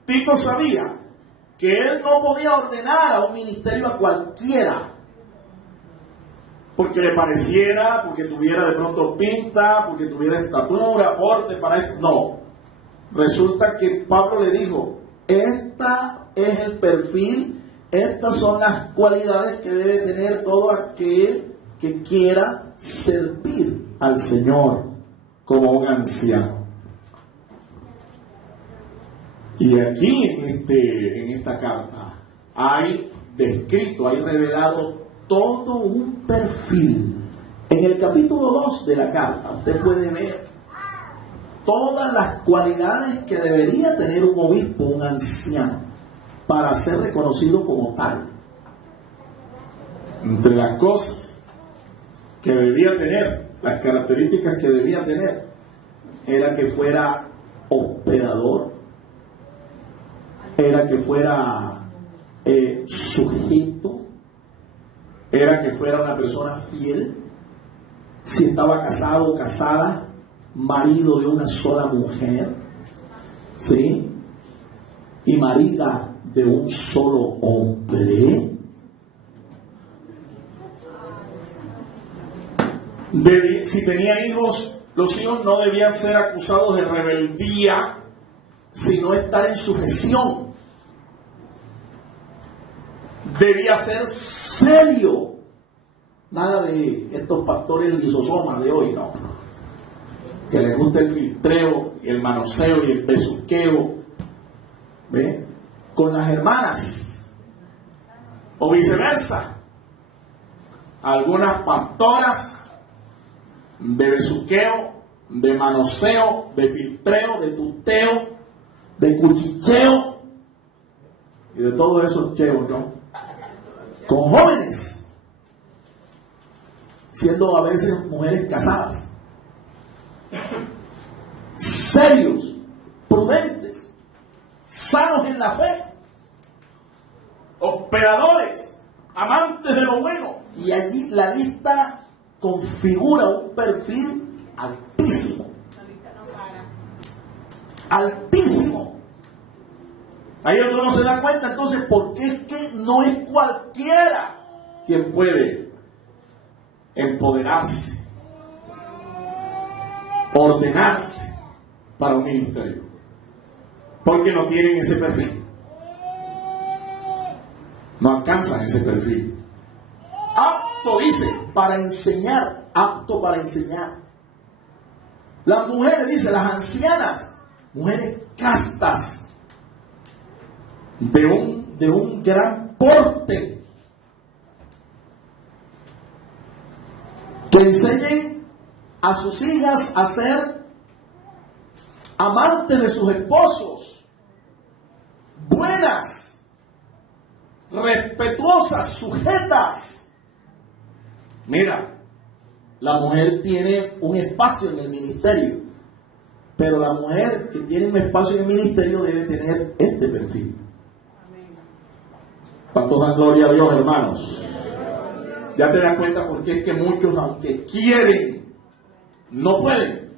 Tito sabía que él no podía ordenar a un ministerio a cualquiera. Porque le pareciera, porque tuviera de pronto pinta, porque tuviera estatura, porte para esto. No. Resulta que Pablo le dijo, esta es el perfil, estas son las cualidades que debe tener todo aquel que quiera servir al Señor como un anciano. Y aquí en esta carta hay descrito, hay revelado todo un perfil. En el capítulo 2 de la carta usted puede ver todas las cualidades que debería tener un obispo, un anciano, para ser reconocido como tal. Entre las cosas que debía tener, las características que debía tener, era que fuera hospedador, era que fuera sujeto, era que fuera una persona fiel, si estaba casado o casada, marido de una sola mujer, ¿sí? Y marida de un solo hombre. Si tenía hijos, los hijos no debían ser acusados de rebeldía, sino estar en sujeción. Debía ser serio. Nada de estos pastores lisosomas de hoy, no. Que les gusta el filtreo, y el manoseo y el besuqueo. ¿Ve? Con las hermanas. O viceversa. Algunas pastoras de besuqueo, de manoseo, de filtreo, de tuteo, de cuchicheo y de todos esos cheos, ¿no? Con jóvenes, siendo a veces mujeres casadas, serios, prudentes, sanos en la fe, hospedadores, amantes de lo bueno. Y allí la lista configura un perfil altísimo. Altísimo. Ahí uno se da cuenta entonces porque es que no es cualquiera quien puede empoderarse, ordenarse para un ministerio, porque no tienen ese perfil, no alcanzan ese perfil. Apto, dice, para enseñar, apto para enseñar. Las mujeres, dice, las ancianas, mujeres castas, de un gran porte, que enseñen a sus hijas a ser amantes de sus esposos, buenas, respetuosas, sujetas. Mira, la mujer tiene un espacio en el ministerio, Pero la mujer que tiene un espacio en el ministerio debe tener este perfil. ¿Cuántos dan gloria a Dios, hermanos? Ya te das cuenta porque es que muchos, aunque quieren, no pueden.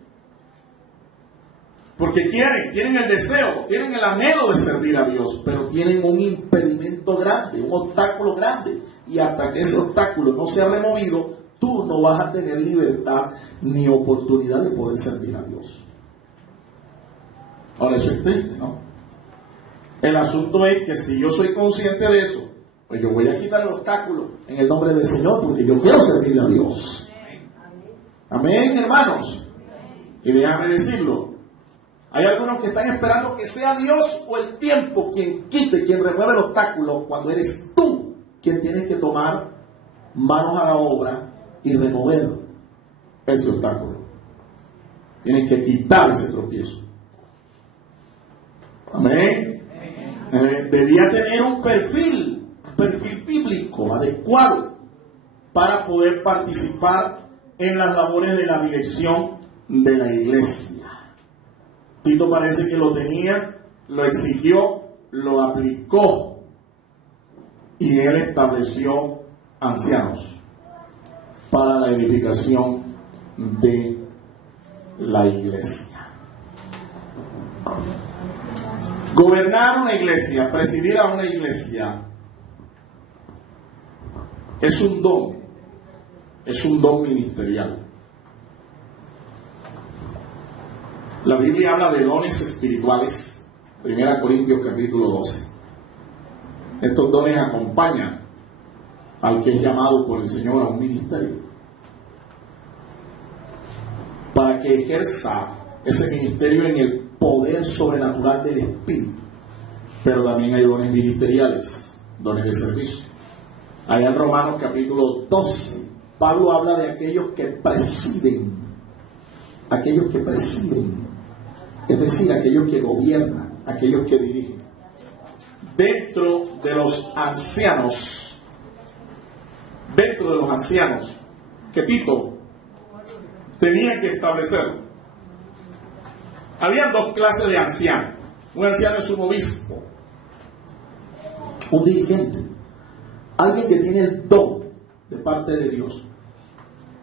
Porque tienen el deseo, tienen el anhelo de servir a Dios, pero tienen un impedimento grande, un obstáculo grande. Y hasta que ese obstáculo no sea removido, tú no vas a tener libertad ni oportunidad de poder servir a Dios. Ahora, eso es triste, ¿no? El asunto es que si yo soy consciente de eso, pues yo voy a quitar el obstáculo en el nombre del Señor, porque yo quiero servirle a Dios. Amén, hermanos. Y déjame decirlo, hay algunos que están esperando que sea Dios o el tiempo quien quite, quien remueva el obstáculo, cuando eres tú quien tienes que tomar manos a la obra y remover ese obstáculo. Tienes que quitar ese tropiezo. Amén. Debía tener un perfil bíblico adecuado para poder participar en las labores de la dirección de la iglesia. Tito parece que lo tenía, lo exigió, lo aplicó y él estableció ancianos para la edificación de la iglesia. Gobernar una iglesia, presidir a una iglesia, es un don ministerial. La Biblia habla de dones espirituales, 1 Corintios capítulo 12. Estos dones acompañan al que es llamado por el Señor a un ministerio, para que ejerza ese ministerio en el poder sobrenatural del Espíritu. Pero también hay dones ministeriales, dones de servicio. Allá en Romanos capítulo 12, Pablo habla de aquellos que presiden, es decir, aquellos que gobiernan, aquellos que dirigen. Dentro de los ancianos, que Tito tenía que establecer, habían dos clases de ancianos. Un anciano es un obispo, un dirigente, alguien que tiene el don de parte de Dios.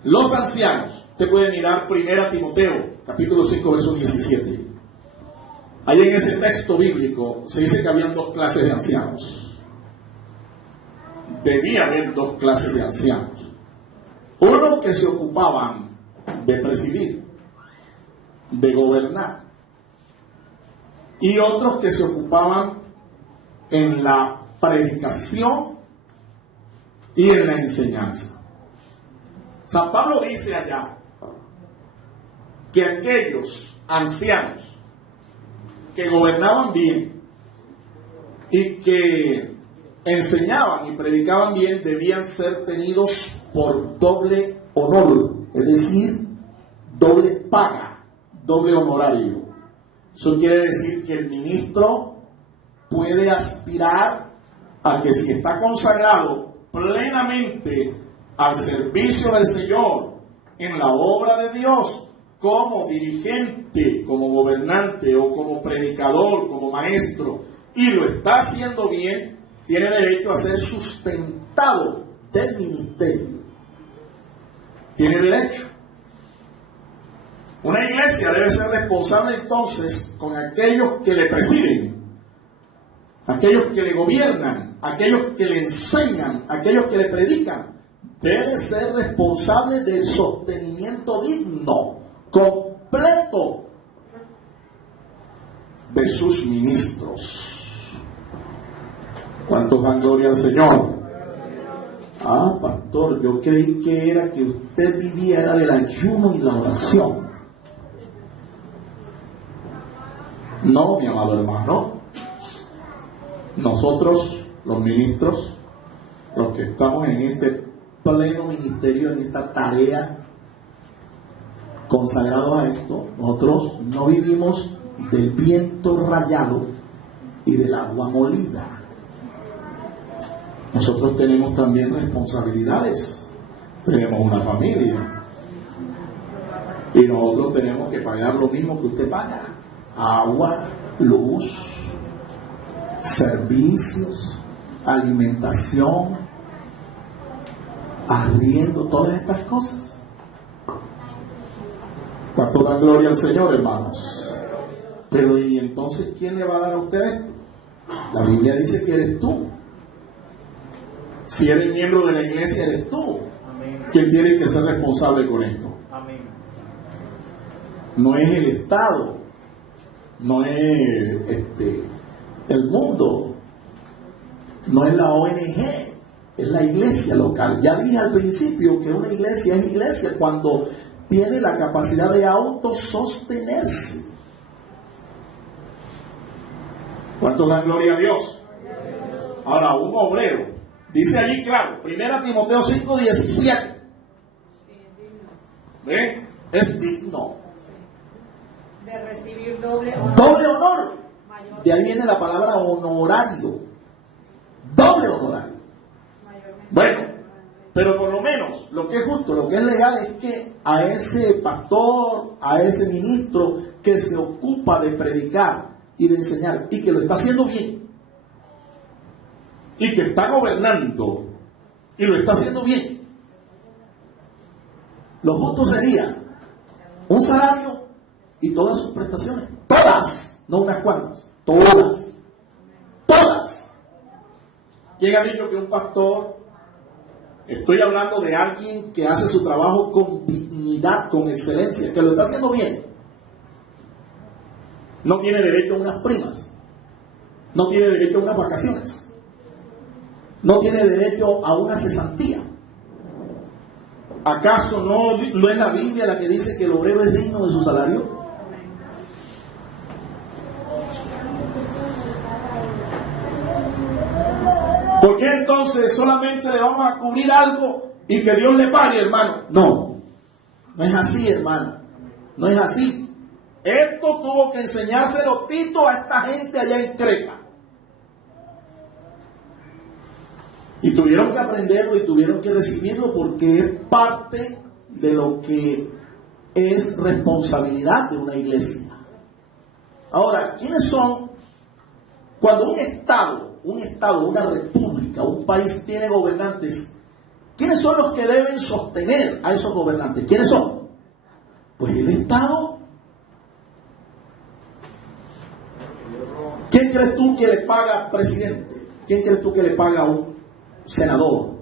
Los ancianos, usted puede mirar 1 Timoteo, capítulo 5, verso 17. Ahí en ese texto bíblico se dice que habían dos clases de ancianos. Debía haber dos clases de ancianos. Unos que se ocupaban de presidir, de gobernar, y otros que se ocupaban en la predicación y en la enseñanza. San Pablo dice allá que aquellos ancianos que gobernaban bien y que enseñaban y predicaban bien debían ser tenidos por doble honor, es decir, doble paga, doble honorario. Eso quiere decir que el ministro puede aspirar a que, si está consagrado plenamente al servicio del Señor en la obra de Dios, como dirigente, como gobernante o como predicador, como maestro, y lo está haciendo bien, tiene derecho a ser sustentado del ministerio. Tiene derecho. Una iglesia debe ser responsable entonces con aquellos que le presiden, aquellos que le gobiernan, aquellos que le enseñan, aquellos que le predican. Debe ser responsable del sostenimiento digno, completo de sus ministros. ¿Cuántos dan gloria al Señor? Ah, pastor, yo creí que era que usted vivía era del ayuno y la oración. No, mi amado hermano. Nosotros, los ministros, los que estamos en este pleno ministerio, en esta tarea, consagrados a esto, nosotros no vivimos del viento rayado y del agua molida. Nosotros tenemos también responsabilidades, tenemos una familia y nosotros tenemos que pagar lo mismo que usted paga: agua, luz, servicios, alimentación, arriendo, todas estas cosas. ¿Cuánto dan gloria al Señor, hermanos? Pero ¿y entonces quién le va a dar a usted esto? La Biblia dice que eres tú. Si eres miembro de la iglesia, eres tú quien tiene que ser responsable con esto. No es el Estado, no es el mundo, no es la ONG, es la iglesia local. Ya dije al principio que una iglesia es iglesia cuando tiene la capacidad de autosostenerse. ¿Cuántos dan gloria a Dios? Ahora, un obrero, dice allí claro, 1 Timoteo 5:17, ¿ven? Es digno de recibir doble honor. Doble honor. De ahí viene la palabra honorario. Doble honorario. Bueno, pero por lo menos lo que es justo, lo que es legal es que a ese pastor, a ese ministro que se ocupa de predicar y de enseñar y que lo está haciendo bien y que está gobernando y lo está haciendo bien, lo justo sería un salario y todas sus prestaciones, todas, no unas cuantas, todas. ¿Quién ha dicho que un pastor? Estoy hablando de alguien que hace su trabajo con dignidad, con excelencia, que lo está haciendo bien. No tiene derecho a unas primas, no tiene derecho a unas vacaciones, no tiene derecho a una cesantía. ¿Acaso no es la Biblia la que dice que el obrero es digno de su salario? ¿Por qué entonces solamente le vamos a cubrir algo y que Dios le pague, hermano? No es así, hermano. No es así. Esto tuvo que enseñárselo Tito a esta gente allá en Creta. Y tuvieron que aprenderlo y tuvieron que recibirlo porque es parte de lo que es responsabilidad de una iglesia. Ahora, ¿quiénes son? Cuando un Estado, una república, un país tiene gobernantes, ¿quiénes son los que deben sostener a esos gobernantes? ¿Quiénes son? Pues el Estado. ¿Quién crees tú que le paga al presidente? ¿Quién crees tú que le paga a un senador,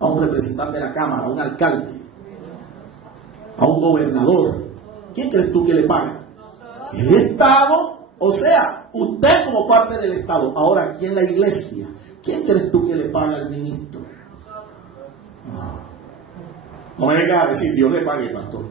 a un representante de la Cámara, a un alcalde, a un gobernador? ¿Quién crees tú que le paga? El Estado. O sea, usted como parte del Estado. Ahora, aquí en la iglesia, ¿quién crees tú que le paga al ministro? No me vengas a decir, Dios le pague, pastor.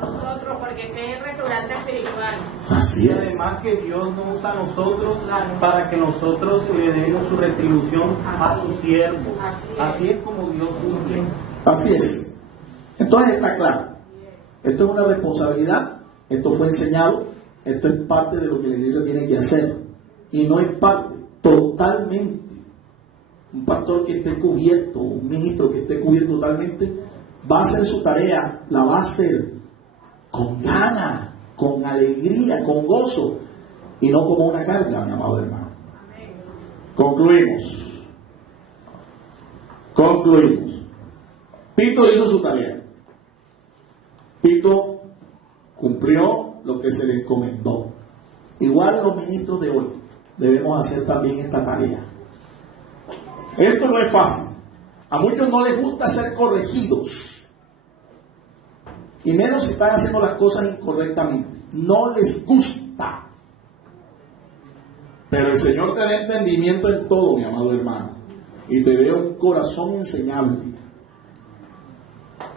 Nosotros, porque este es el restaurante espiritual. Así Y es. además que Dios nos usa a nosotros para que nosotros le demos su retribución a sus siervos. Así es como Dios cumple. Así es. Entonces está claro. Esto es una responsabilidad. Esto fue enseñado. Esto es parte de lo que la iglesia tiene que hacer. Y no es parte, totalmente. Un pastor que esté cubierto, un ministro que esté cubierto totalmente, va a hacer su tarea, la va a hacer con ganas, con alegría, con gozo, y no como una carga, mi amado hermano. Concluimos. Tito hizo su tarea. Tito cumplió lo que se le encomendó. Igual los ministros de hoy debemos hacer también esta tarea. Esto no es fácil. A muchos no les gusta ser corregidos, y menos si están haciendo las cosas incorrectamente. No les gusta. Pero el Señor te da entendimiento en todo, mi amado hermano, y te dé un corazón enseñable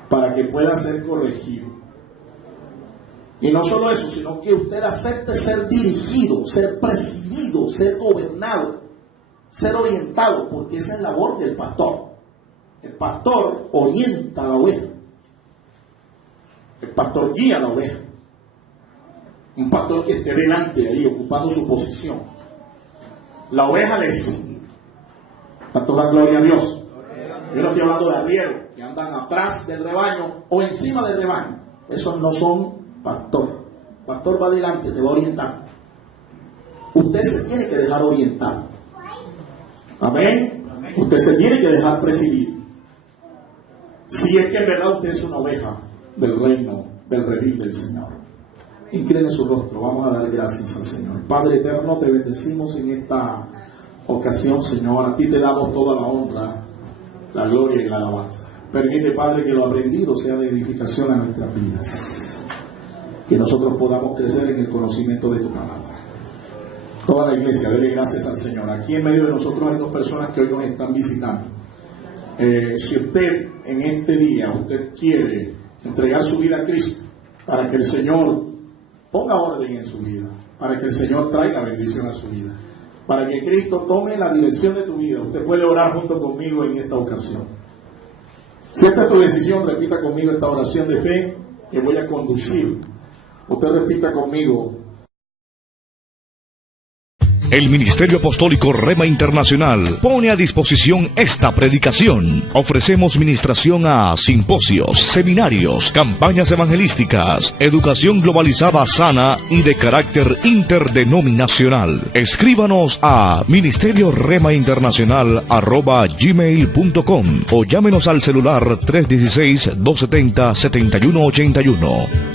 para que pueda ser corregido. Y no solo eso, sino que usted acepte ser dirigido, ser presidido, ser gobernado, ser orientado, porque esa es la labor del pastor. El pastor orienta a la oveja. El pastor guía a la oveja. Un pastor que esté delante ahí, ocupando su posición. La oveja le sigue. Tanto da gloria a Dios. Yo no estoy hablando de arrieros que andan atrás del rebaño o encima del rebaño. Esos no son pastor. Pastor va adelante, te va a orientar. Usted se tiene que dejar orientar. Amén. Usted se tiene que dejar presidir. Si es que en verdad usted es una oveja del reino, del redil del Señor. Incline su rostro, vamos a dar gracias al Señor. Padre eterno, te bendecimos en esta ocasión, Señor. A ti te damos toda la honra, la gloria y la alabanza. Permite, Padre, que lo aprendido sea de edificación a nuestras vidas. Que nosotros podamos crecer en el conocimiento de tu palabra. Toda la iglesia, dele gracias al Señor. Aquí en medio de nosotros hay dos personas que hoy nos están visitando. Si usted en este día, usted quiere entregar su vida a Cristo, para que el Señor ponga orden en su vida, para que el Señor traiga bendición a su vida, para que Cristo tome la dirección de tu vida, usted puede orar junto conmigo en esta ocasión. Si esta es tu decisión, repita conmigo esta oración de fe que voy a conducir. Usted repita conmigo. El Ministerio Apostólico Rema Internacional pone a disposición esta predicación. Ofrecemos ministración a simposios, seminarios, campañas evangelísticas, educación globalizada sana y de carácter interdenominacional. Escríbanos a ministerioremainternacional@gmail.com o llámenos al celular 316-270-7181.